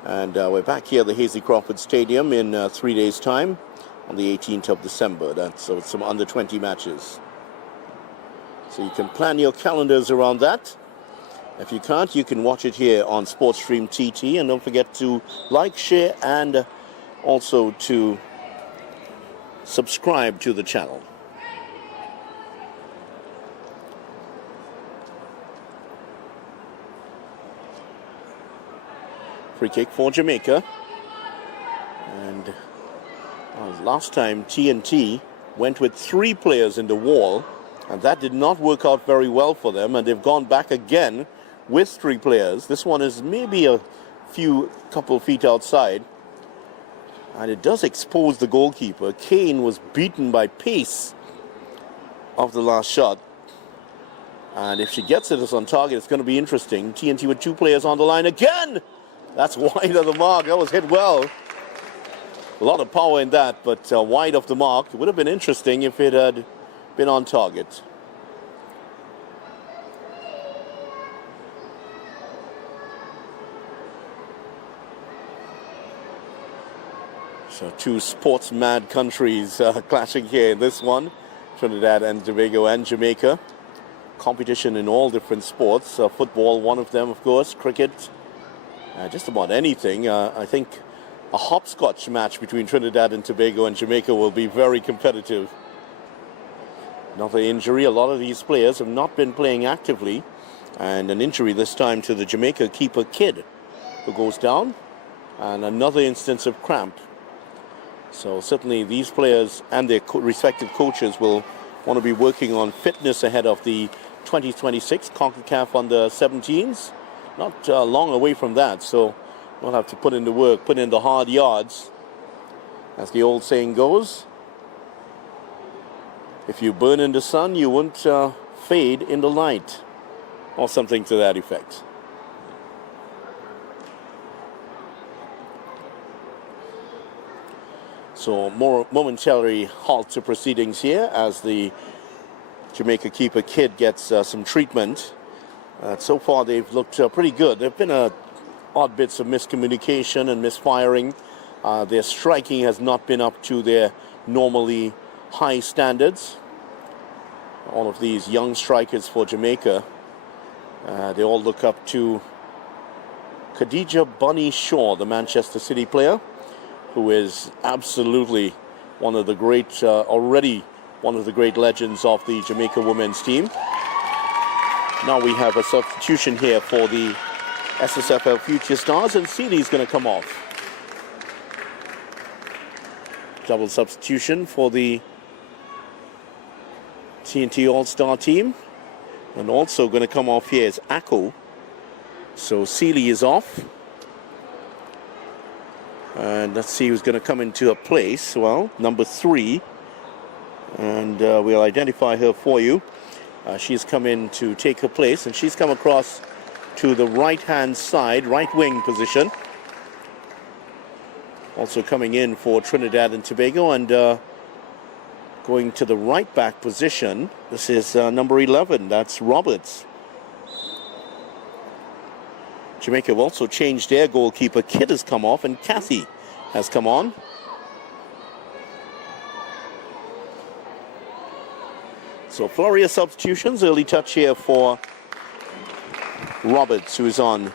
And we're back here at the Hasely Crawford Stadium in 3 days' time on the 18th of December. So it's some under-20 matches. So you can plan your calendars around that. If you can't, you can watch it here on SportsStream TT. And don't forget to like, share, and also to subscribe to the channel. Free kick for Jamaica. And last time TNT went with 3 players in the wall, and that did not work out very well for them, and they've gone back again with 3 players. This one is maybe a couple feet outside, and it does expose the goalkeeper. Kane was beaten by pace of the last shot, and if she gets it as on target, it's going to be interesting. TNT with 2 players on the line again. That's wide of the mark. That was hit well. A lot of power in that, but wide of the mark. It would have been interesting if it had been on target. So 2 sports-mad countries clashing here in this one. Trinidad and Tobago and Jamaica. Competition in all different sports. Football, one of them, of course. Cricket. Just about anything. I think a hopscotch match between Trinidad and Tobago and Jamaica will be very competitive. Another injury. A lot of these players have not been playing actively. And an injury this time to the Jamaica keeper, Kidd, who goes down. And another instance of cramp. So certainly these players and their respective coaches will want to be working on fitness ahead of the 2026 CONCACAF Under-17s. Not long away from that, so we'll have to put in the work, put in the hard yards. As the old saying goes, if you burn in the sun, you won't fade in the light, or something to that effect. So momentary halt to proceedings here as the Jamaica keeper Kidd gets some treatment. So far they've looked pretty good. There have been odd bits of miscommunication and misfiring. Their striking has not been up to their normally high standards. All of these young strikers for Jamaica, they all look up to Khadija Bunny Shaw, the Manchester City player, who is absolutely one of the great, already one of the great legends of the Jamaica women's team. Now we have a substitution here for the SSFL Future Stars, and Seeley's going to come off. Double substitution for the TNT All-Star team. And also going to come off here is Ako. So Seeley is off. And let's see who's going to come into a place. Well, number 3. And we'll identify her for you. She's come in to take her place, and she's come across to the right-hand side, right wing position. Also coming in for Trinidad and Tobago, and going to the right back position. This is number 11, that's Roberts. Jamaica have also changed their goalkeeper. Kidd has come off, and Cathy has come on. So flurry of substitutions, early touch here for Roberts, who is on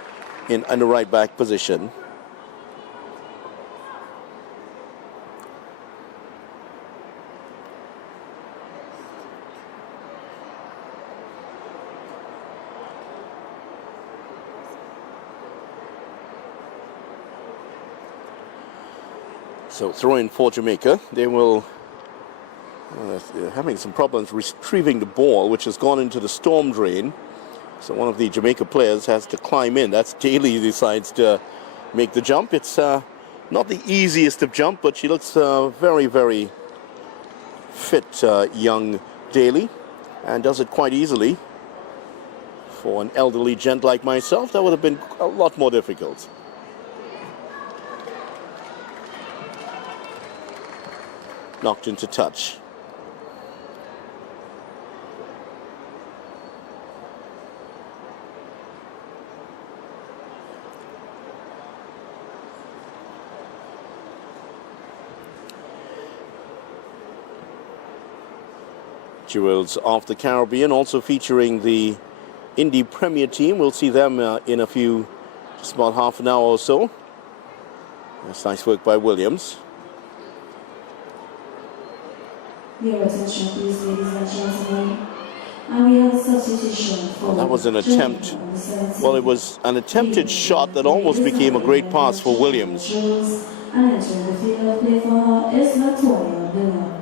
in the right back position. So throw in for Jamaica. They will they're having some problems retrieving the ball, which has gone into the storm drain. So one of the Jamaica players has to climb in. That's Daly who decides to make the jump. It's not the easiest of jump, but she looks very, very fit, young Daly, and does it quite easily. For an elderly gent like myself, that would have been a lot more difficult. knocked into touch. Jewels of the Caribbean, also featuring the Indy Premier team. We'll see them in a few, just about half an hour or so. That's nice work by Williams. Your attention, please, ladies and gentlemen. And we have a substitution for That was an attempt. Well, it was an attempted shot that almost became a great pass for Williams. And entering the field of play for her is Latoya Miller.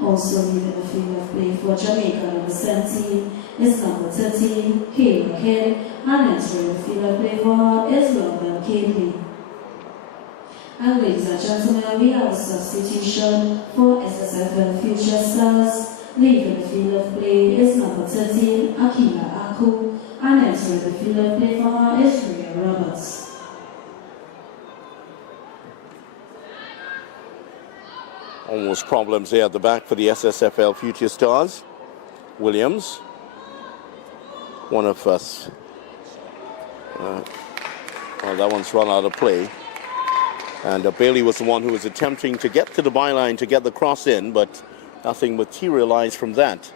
Also leaving the field of play for Jamaica U17 is number 13, Kayla Hill, and entering the field of play for her is Robin Cayley. And ladies and gentlemen, we have a substitution for SSFL Future Stars. Leaving the field of play is number 13, Akila Aku, and entering the field of play for her is Rhea Roberts. Almost problems there at the back for the SSFL Future Stars. Williams, one of us. Well, that one's run out of play. And Bailey was the one who was attempting to get to the byline to get the cross in, but nothing materialized from that.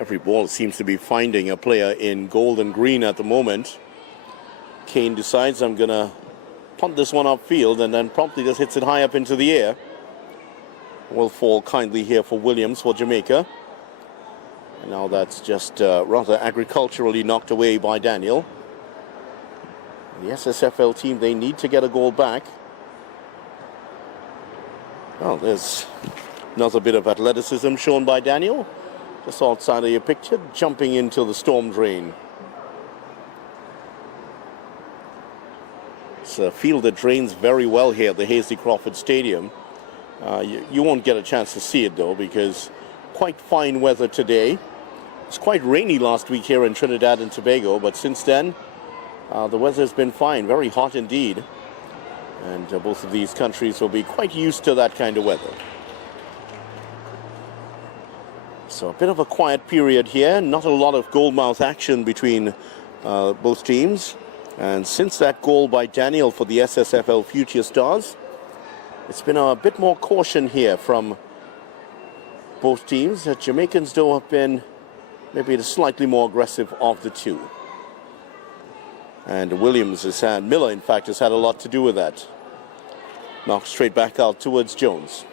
Every ball seems to be finding a player in gold and green at the moment. Kane decides, I'm going to punt this one upfield, and then promptly just hits it high up into the air. Will fall kindly here for Williams for Jamaica. And now that's just rather agriculturally knocked away by Daniel. The SSFL team, they need to get a goal back. Well, there's another bit of athleticism shown by Daniel. Just outside of your picture, jumping into the storm drain. It's a field that drains very well here at the Hasty Crawford Stadium. You won't get a chance to see it though, because quite fine weather today. It's quite rainy last week here in Trinidad and Tobago, but since then the weather's been fine, very hot indeed. And both of these countries will be quite used to that kind of weather. So a bit of a quiet period here, not a lot of goalmouth action between both teams. And since that goal by Daniel for the SSFL Future Stars, it's been a bit more caution here from both teams. The Jamaicans, though, have been maybe the slightly more aggressive of the two. And Williams has had, Miller in fact, has had a lot to do with that. Knocked straight back out towards Jones.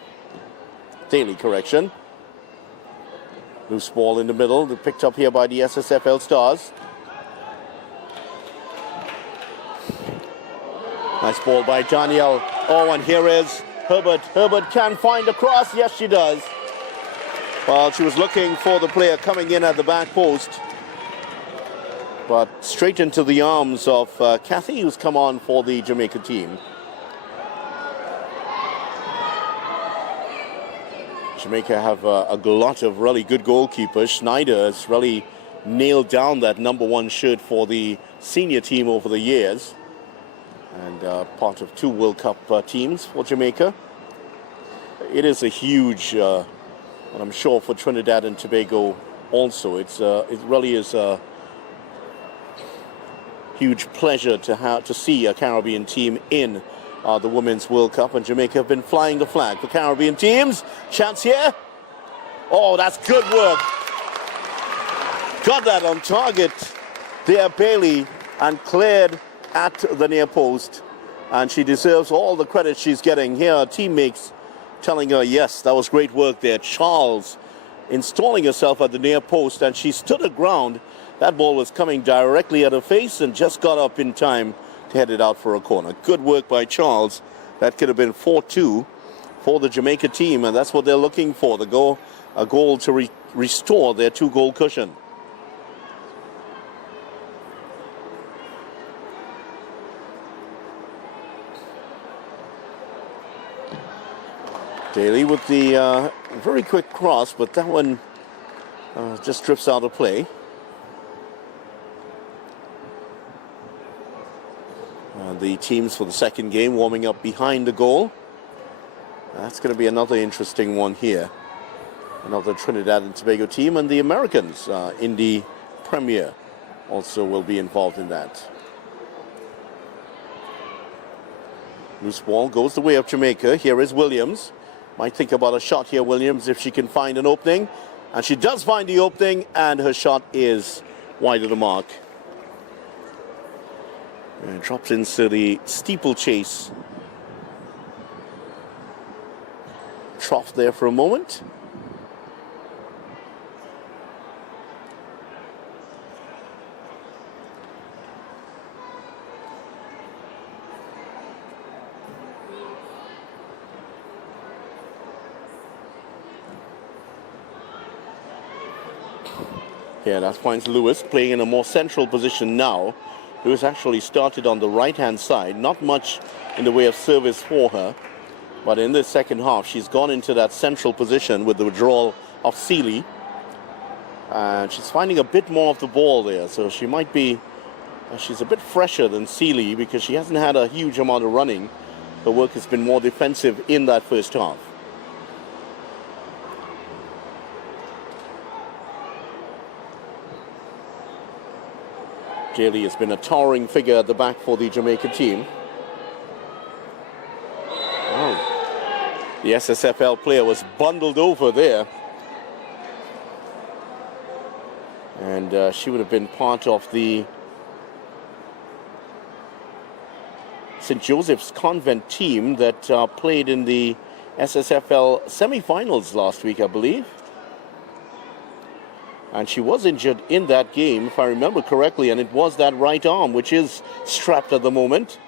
Daly correction. Loose ball in the middle, picked up here by the SSFL Stars. Nice ball by Danielle. Oh, and here is Herbert. Herbert can find a cross. Yes, she does. Well, she was looking for the player coming in at the back post. But straight into the arms of Kathy, who's come on for the Jamaica team. Jamaica have a lot of really good goalkeepers. Schneider has really nailed down that #1 shirt for the senior team over the years. And part of 2 World Cup teams for Jamaica. It is a huge, and I'm sure for Trinidad and Tobago also, it really is a huge pleasure to see a Caribbean team in the Women's World Cup, and Jamaica have been flying the flag for Caribbean teams. Chance here. Oh, that's good work. Got that on target there, Bailey, and cleared at the near post. And she deserves all the credit she's getting here. Her teammates telling her, yes, that was great work there. Charles installing herself at the near post, and she stood her ground. That ball was coming directly at her face and just got up in time to head it out for a corner. Good work by Charles. That could have been 4-2 for the Jamaica team, and that's what they're looking for, a goal to restore their 2-goal cushion. Daly with the very quick cross, but that one just drifts out of play. The teams for the second game warming up behind the goal. That's going to be another interesting one here. Another Trinidad and Tobago team, and the Americans in the Premier also will be involved in that. Loose ball goes the way of Jamaica. Here is Williams. Might think about a shot here, Williams, if she can find an opening. And she does find the opening, and her shot is wide of the mark. And drops into the steeplechase trough there for a moment. Yeah, that finds Lewis playing in a more central position now. Lewis actually started on the right-hand side. Not much in the way of service for her. But in the second half, she's gone into that central position with the withdrawal of Seeley. And she's finding a bit more of the ball there. So she might be, she's a bit fresher than Seeley because she hasn't had a huge amount of running. Her work has been more defensive in that first half. Daly has been a towering figure at the back for the Jamaica team. Oh, the SSFL player was bundled over there. And she would have been part of the St. Joseph's Convent team that played in the SSFL semi-finals last week, I believe. And she was injured in that game, if I remember correctly, and it was that right arm, which is strapped at the moment.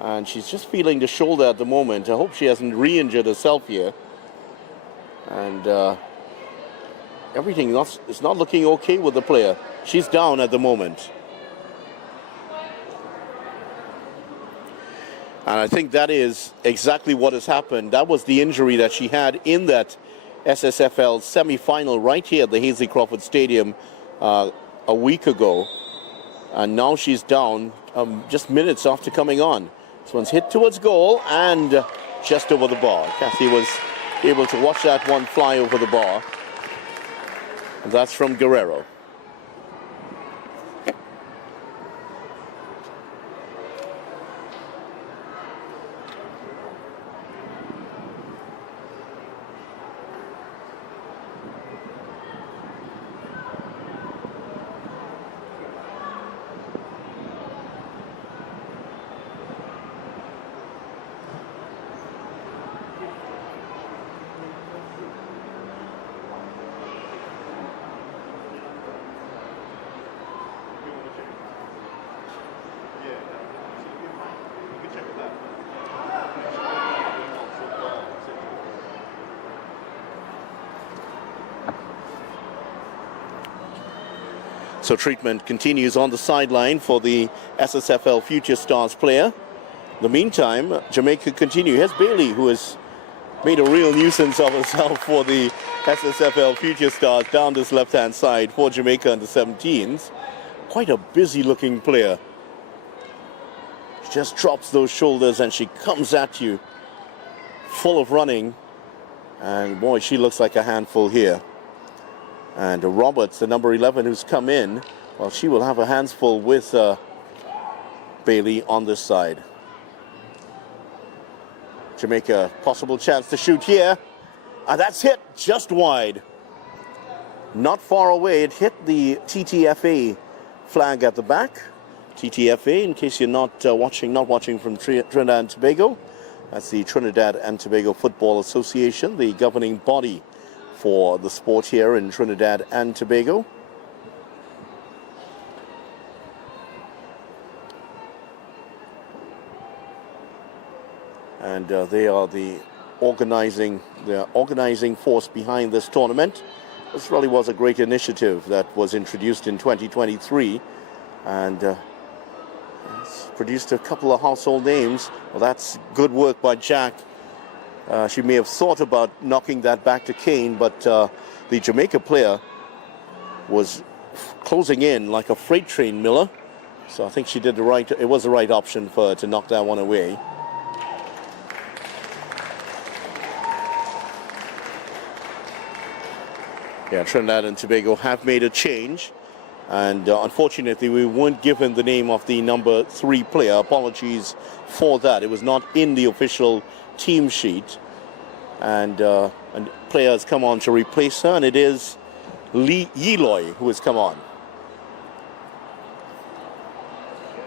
And she's just feeling the shoulder at the moment. I hope she hasn't re-injured herself here. And everything is not looking okay with the player. She's down at the moment. And I think that is exactly what has happened. That was the injury that she had in that SSFL semi-final right here at the Hazley Crawford Stadium a week ago. And now she's down just minutes after coming on. This one's hit towards goal and just over the bar. Kathy was able to watch that one fly over the bar. And that's from Guerrero. So treatment continues on the sideline for the SSFL Future Stars player. In the meantime, Jamaica continue. Here's Bailey, who has made a real nuisance of herself for the SSFL Future Stars down this left-hand side for Jamaica under 17s. Quite a busy-looking player. She just drops those shoulders and she comes at you full of running. And boy, she looks like a handful here. And Roberts, the number 11 who's come in, well, she will have her hands full with Bailey on this side. Jamaica, possible chance to shoot here. And that's hit just wide. Not far away. It hit the TTFA flag at the back. TTFA, in case you're not watching from Trinidad and Tobago, that's the Trinidad and Tobago Football Association, the governing body for the sport here in Trinidad and Tobago. And they are the organizing force behind this tournament. This really was a great initiative that was introduced in 2023, and it's produced a couple of household names. Well, that's good work by Jack She may have thought about knocking that back to Kane, but the Jamaica player was closing in like a freight train, Miller. So I think she did it was the right option for her to knock that one away. Yeah, Trinidad and Tobago have made a change. And unfortunately, we weren't given the name of the number 3 player. Apologies for that. It was not in the official team sheet. And player has come on to replace her, and it is Lee Yeloy who has come on.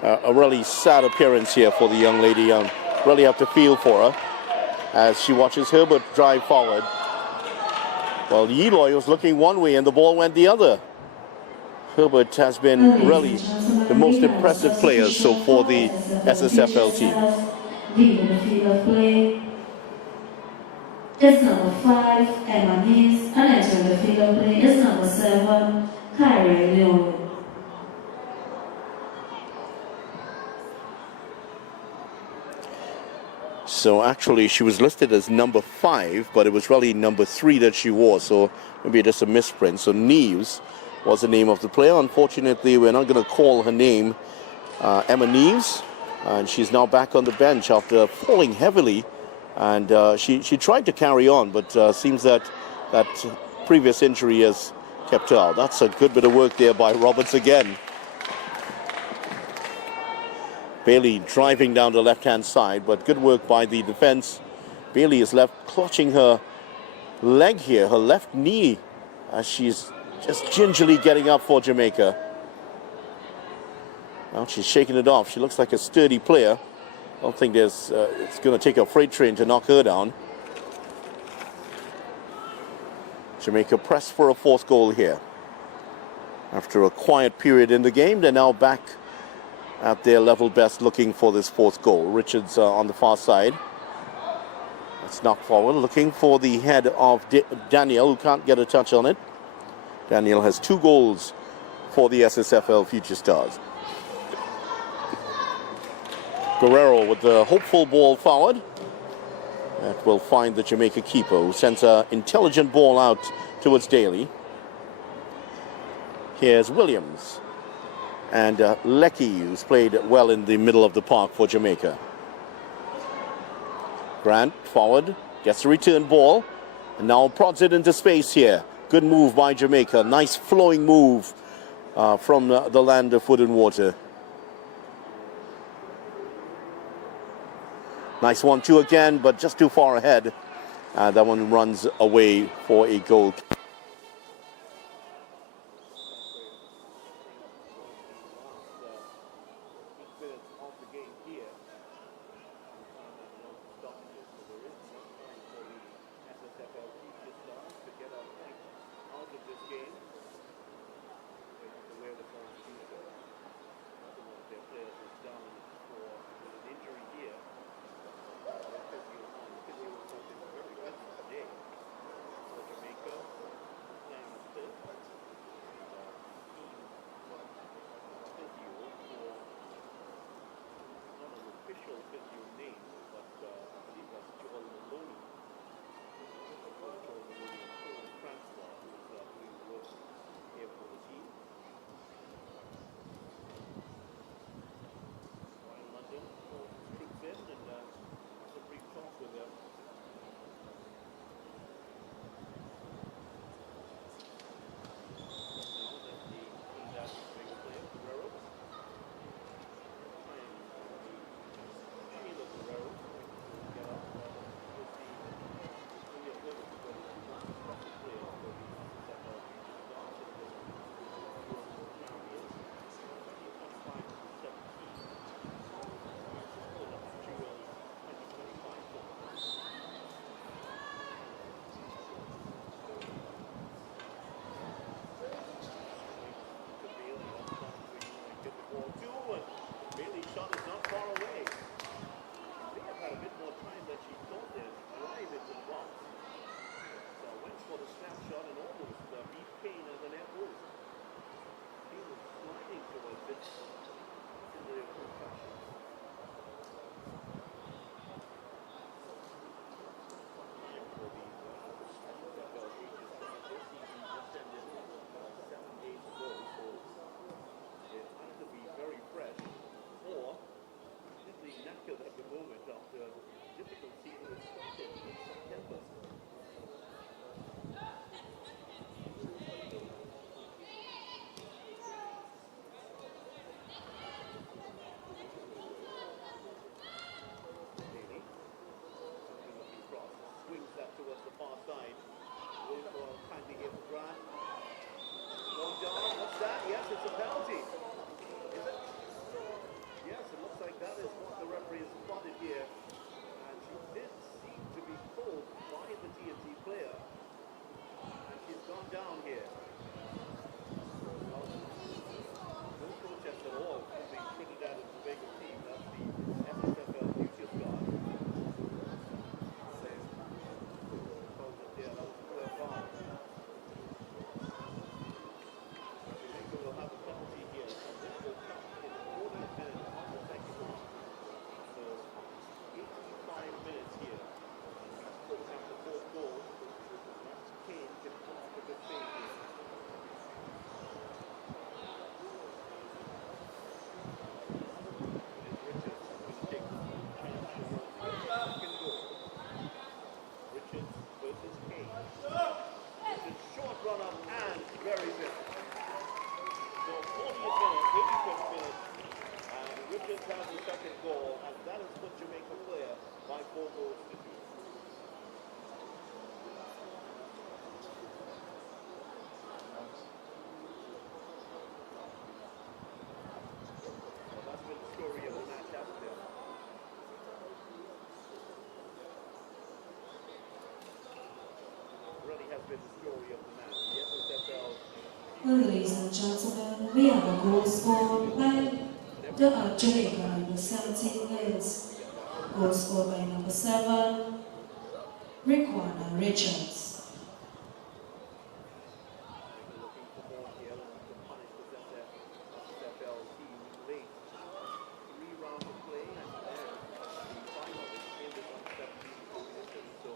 A really sad appearance here for the young lady. Really have to feel for her as she watches Herbert drive forward. Well, Yeloy was looking one way and the ball went the other. Herbert has been really the most impressive player so for the SSFL team. Leading the field of play is number 5, Emma Nees, and entering the field of play is number 7, Kyrie Leon. So actually she was listed as number 5, but it was really number 3 that she wore, so maybe just a misprint. So Neves was the name of the player. Unfortunately, we're not going to call her name Emma Neves, and she's now back on the bench after falling heavily. And she tried to carry on, but seems that previous injury has kept her out. That's a good bit of work there by Roberts again. Bailey driving down the left-hand side, but good work by the defense. Bailey is left clutching her leg here, her left knee, as she's just gingerly getting up for Jamaica. Well, she's shaking it off. She looks like a sturdy player. I don't think it's going to take a freight train to knock her down. Jamaica pressed for a 4th goal here. After a quiet period in the game, they're now back at their level best looking for this 4th goal. Richards on the far side. Let's knock forward, looking for the head of Daniel, who can't get a touch on it. Daniel has 2 goals for the SSFL Future Stars. Guerrero with the hopeful ball forward. That will find the Jamaica keeper, who sends an intelligent ball out towards Daly. Here's Williams. And Leckie, who's played well in the middle of the park for Jamaica. Grant forward, gets a return ball, and now prods it into space here. Good move by Jamaica. Nice flowing move from the land of wood and water. Nice 1-2 again, but just too far ahead. That one runs away for a goal. Well, ladies and gentlemen, we have a goal scored by the Jamaica number 17 Wales. Goal scored by number 7, Rickwana Richards. Looking for more here to punish the SSFL team late. 3 rounds of play, and then the final is in this under-17 competition, so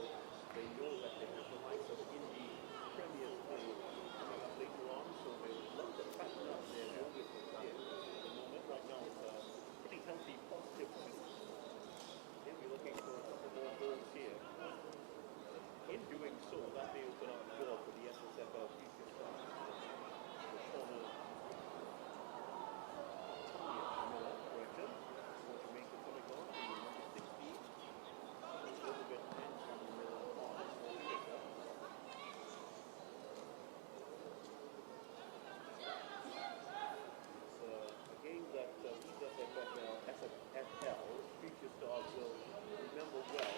they know that they have the likes of Indy Premier's play coming up later on, so they would love to fatten up their youngest here. At the moment, right now, it's a pretty healthy, positive pace. They'll be looking for a couple more goals here. In doing so, that may open up the door for the SSFL future stars. The corner, Miller, correction. For Jamaica coming on, the number 16. A little bit tense on the Miller part altogether. It's a game that these SSFL future stars will remember well.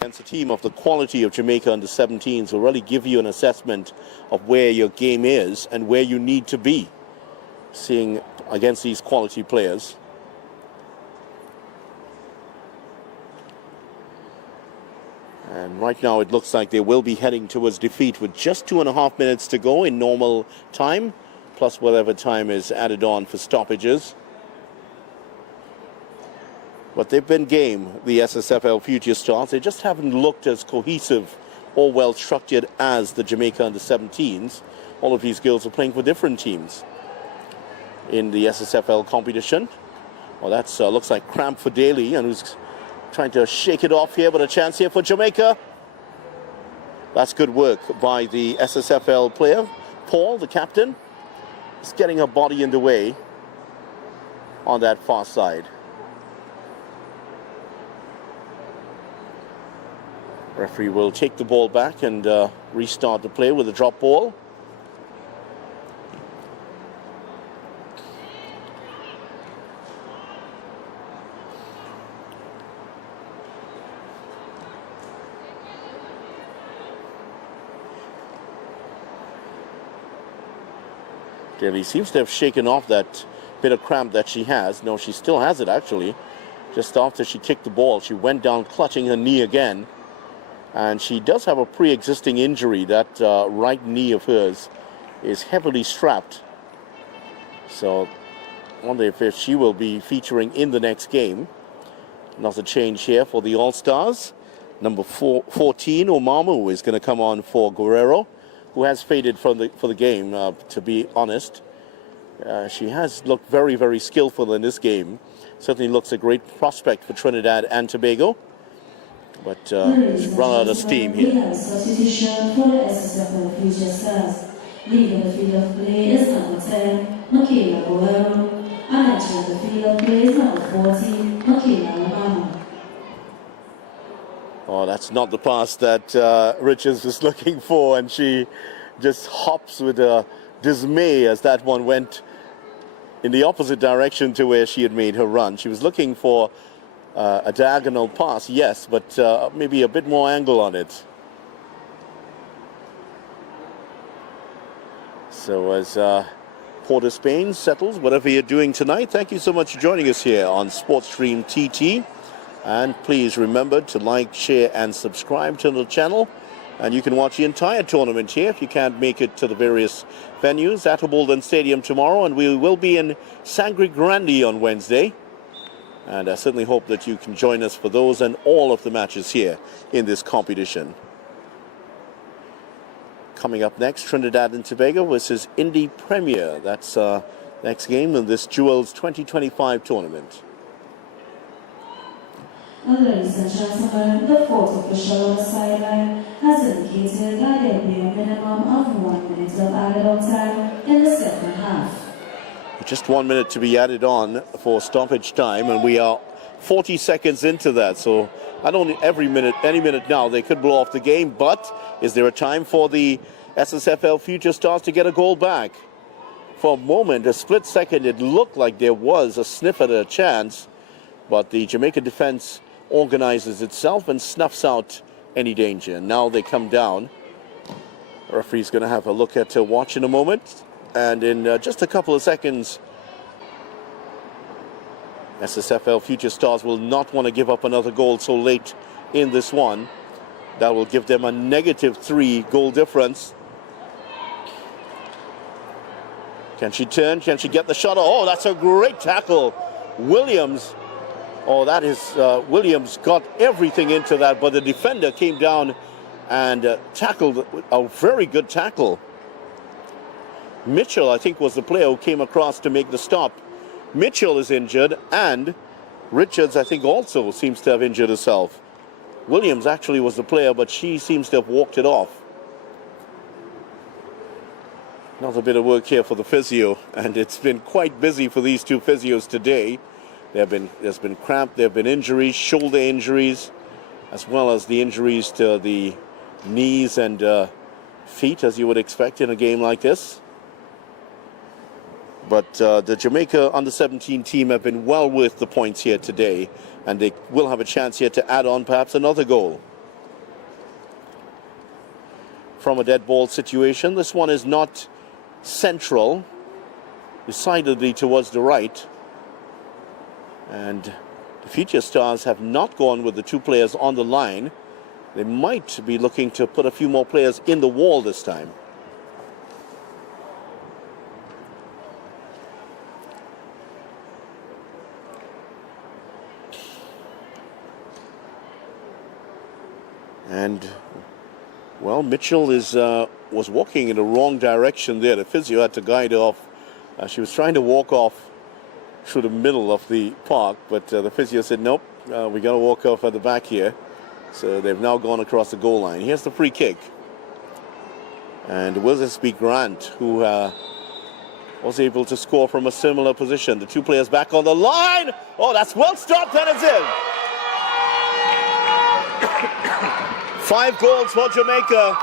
Against a team of the quality of Jamaica under 17s will really give you an assessment of where your game is and where you need to be, seeing against these quality players. And right now it looks like they will be heading towards defeat with just 2.5 minutes to go in normal time, plus whatever time is added on for stoppages. But they've been game, the SSFL Future Stars. They just haven't looked as cohesive or well structured as the Jamaica under 17s. All of these girls are playing for different teams in the SSFL competition. Well, that looks like cramp for Daly, and who's trying to shake it off here, but a chance here for Jamaica. That's good work by the SSFL player. Paul, the captain, is getting her body in the way on that far side. Referee will take the ball back and restart the play with a drop ball. Daly seems to have shaken off that bit of cramp that she has. No, she still has it actually. Just after she kicked the ball, she went down clutching her knee again. And she does have a pre-existing injury. That right knee of hers is heavily strapped. So I wonder if she will be featuring in the next game. Another change here for the All-Stars. Number 14, Omamu, is going to come on for Guerrero, who has faded for the game, to be honest. She has looked very, very skillful in this game. Certainly looks a great prospect for Trinidad and Tobago. But she's run out of steam here. We have a substitution for the SSFL Future Stars. Leaving the field of play is number 10, Michaela Guerrero. And entering the field of play is number 14, Michaela Omamu. Oh, that's not the pass that Richards was looking for, and she just hops with dismay as that one went in the opposite direction to where she had made her run. She was looking for a diagonal pass, yes, but maybe a bit more angle on it. So as Port of Spain settles, whatever you're doing tonight, thank you so much for joining us here on SportsStream TT. And please remember to like, share, and subscribe to the channel. And you can watch the entire tournament here if you can't make it to the various venues at Wimbledon Stadium tomorrow. And we will be in Sangre Grande on Wednesday. And I certainly hope that you can join us for those and all of the matches here in this competition. Coming up next, Trinidad and Tobago versus Indy Premier. That's next game in this Jewels 2025 tournament. Ladies and gentlemen, the fourth official on the sideline has indicated that there will be a minimum of 1 minute of added-on time in the second half. Just 1 minute to be added on for stoppage time, and we are 40 seconds into that. So I don't need any minute now, they could blow off the game. But is there a time for the SSFL Future Stars to get a goal back? For a moment, a split second, it looked like there was a sniff at a chance, but the Jamaican defense organizes itself and snuffs out any danger. Now they come down The referee's going to have a look at her watch in a moment. And in just a couple of seconds, SSFL Future Stars will not want to give up another goal so late in this one. That will give them a -3 goal difference. Can she turn? Can she get the shot? Oh, that's a great tackle. Williams. Oh, that is, Williams got everything into that, but the defender came down and tackled a very good tackle. Mitchell, I think, was the player who came across to make the stop. Mitchell is injured, and Richards, I think, also seems to have injured herself. Williams actually was the player, but she seems to have walked it off. Another bit of work here for the physio, and it's been quite busy for these two physios today. There's been cramp, there have been injuries, shoulder injuries, as well as the injuries to the knees and feet, as you would expect in a game like this. But the Jamaica under-17 team have been well worth the points here today, and they will have a chance here to add on perhaps another goal. From a dead ball situation, this one is not central, decidedly towards the right. And the Future Stars have not gone with the two players on the line. They might be looking to put a few more players in the wall this time. And, well, Mitchell was walking in the wrong direction there. The physio had to guide her off. She was trying to walk off through the middle of the park, but the physio said, nope, we got to walk off at the back here. So they've now gone across the goal line. Here's the free kick. And will this be Grant, who was able to score from a similar position? The two players back on the line. Oh, that's well stopped, and it's in. 5 goals for Jamaica.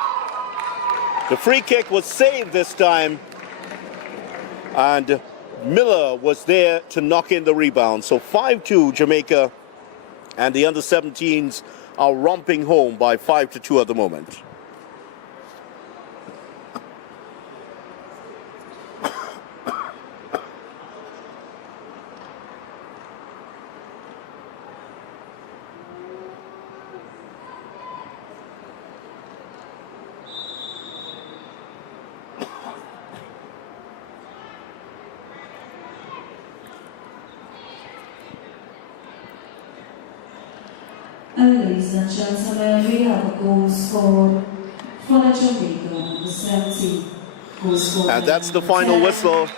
The free kick was saved this time, and Miller was there to knock in the rebound. So 5-2 Jamaica, and the under-17s are romping home by 5-2 at the moment. Ladies and gentlemen, we have a goal scored for the Jamaica U17. And that's the final whistle.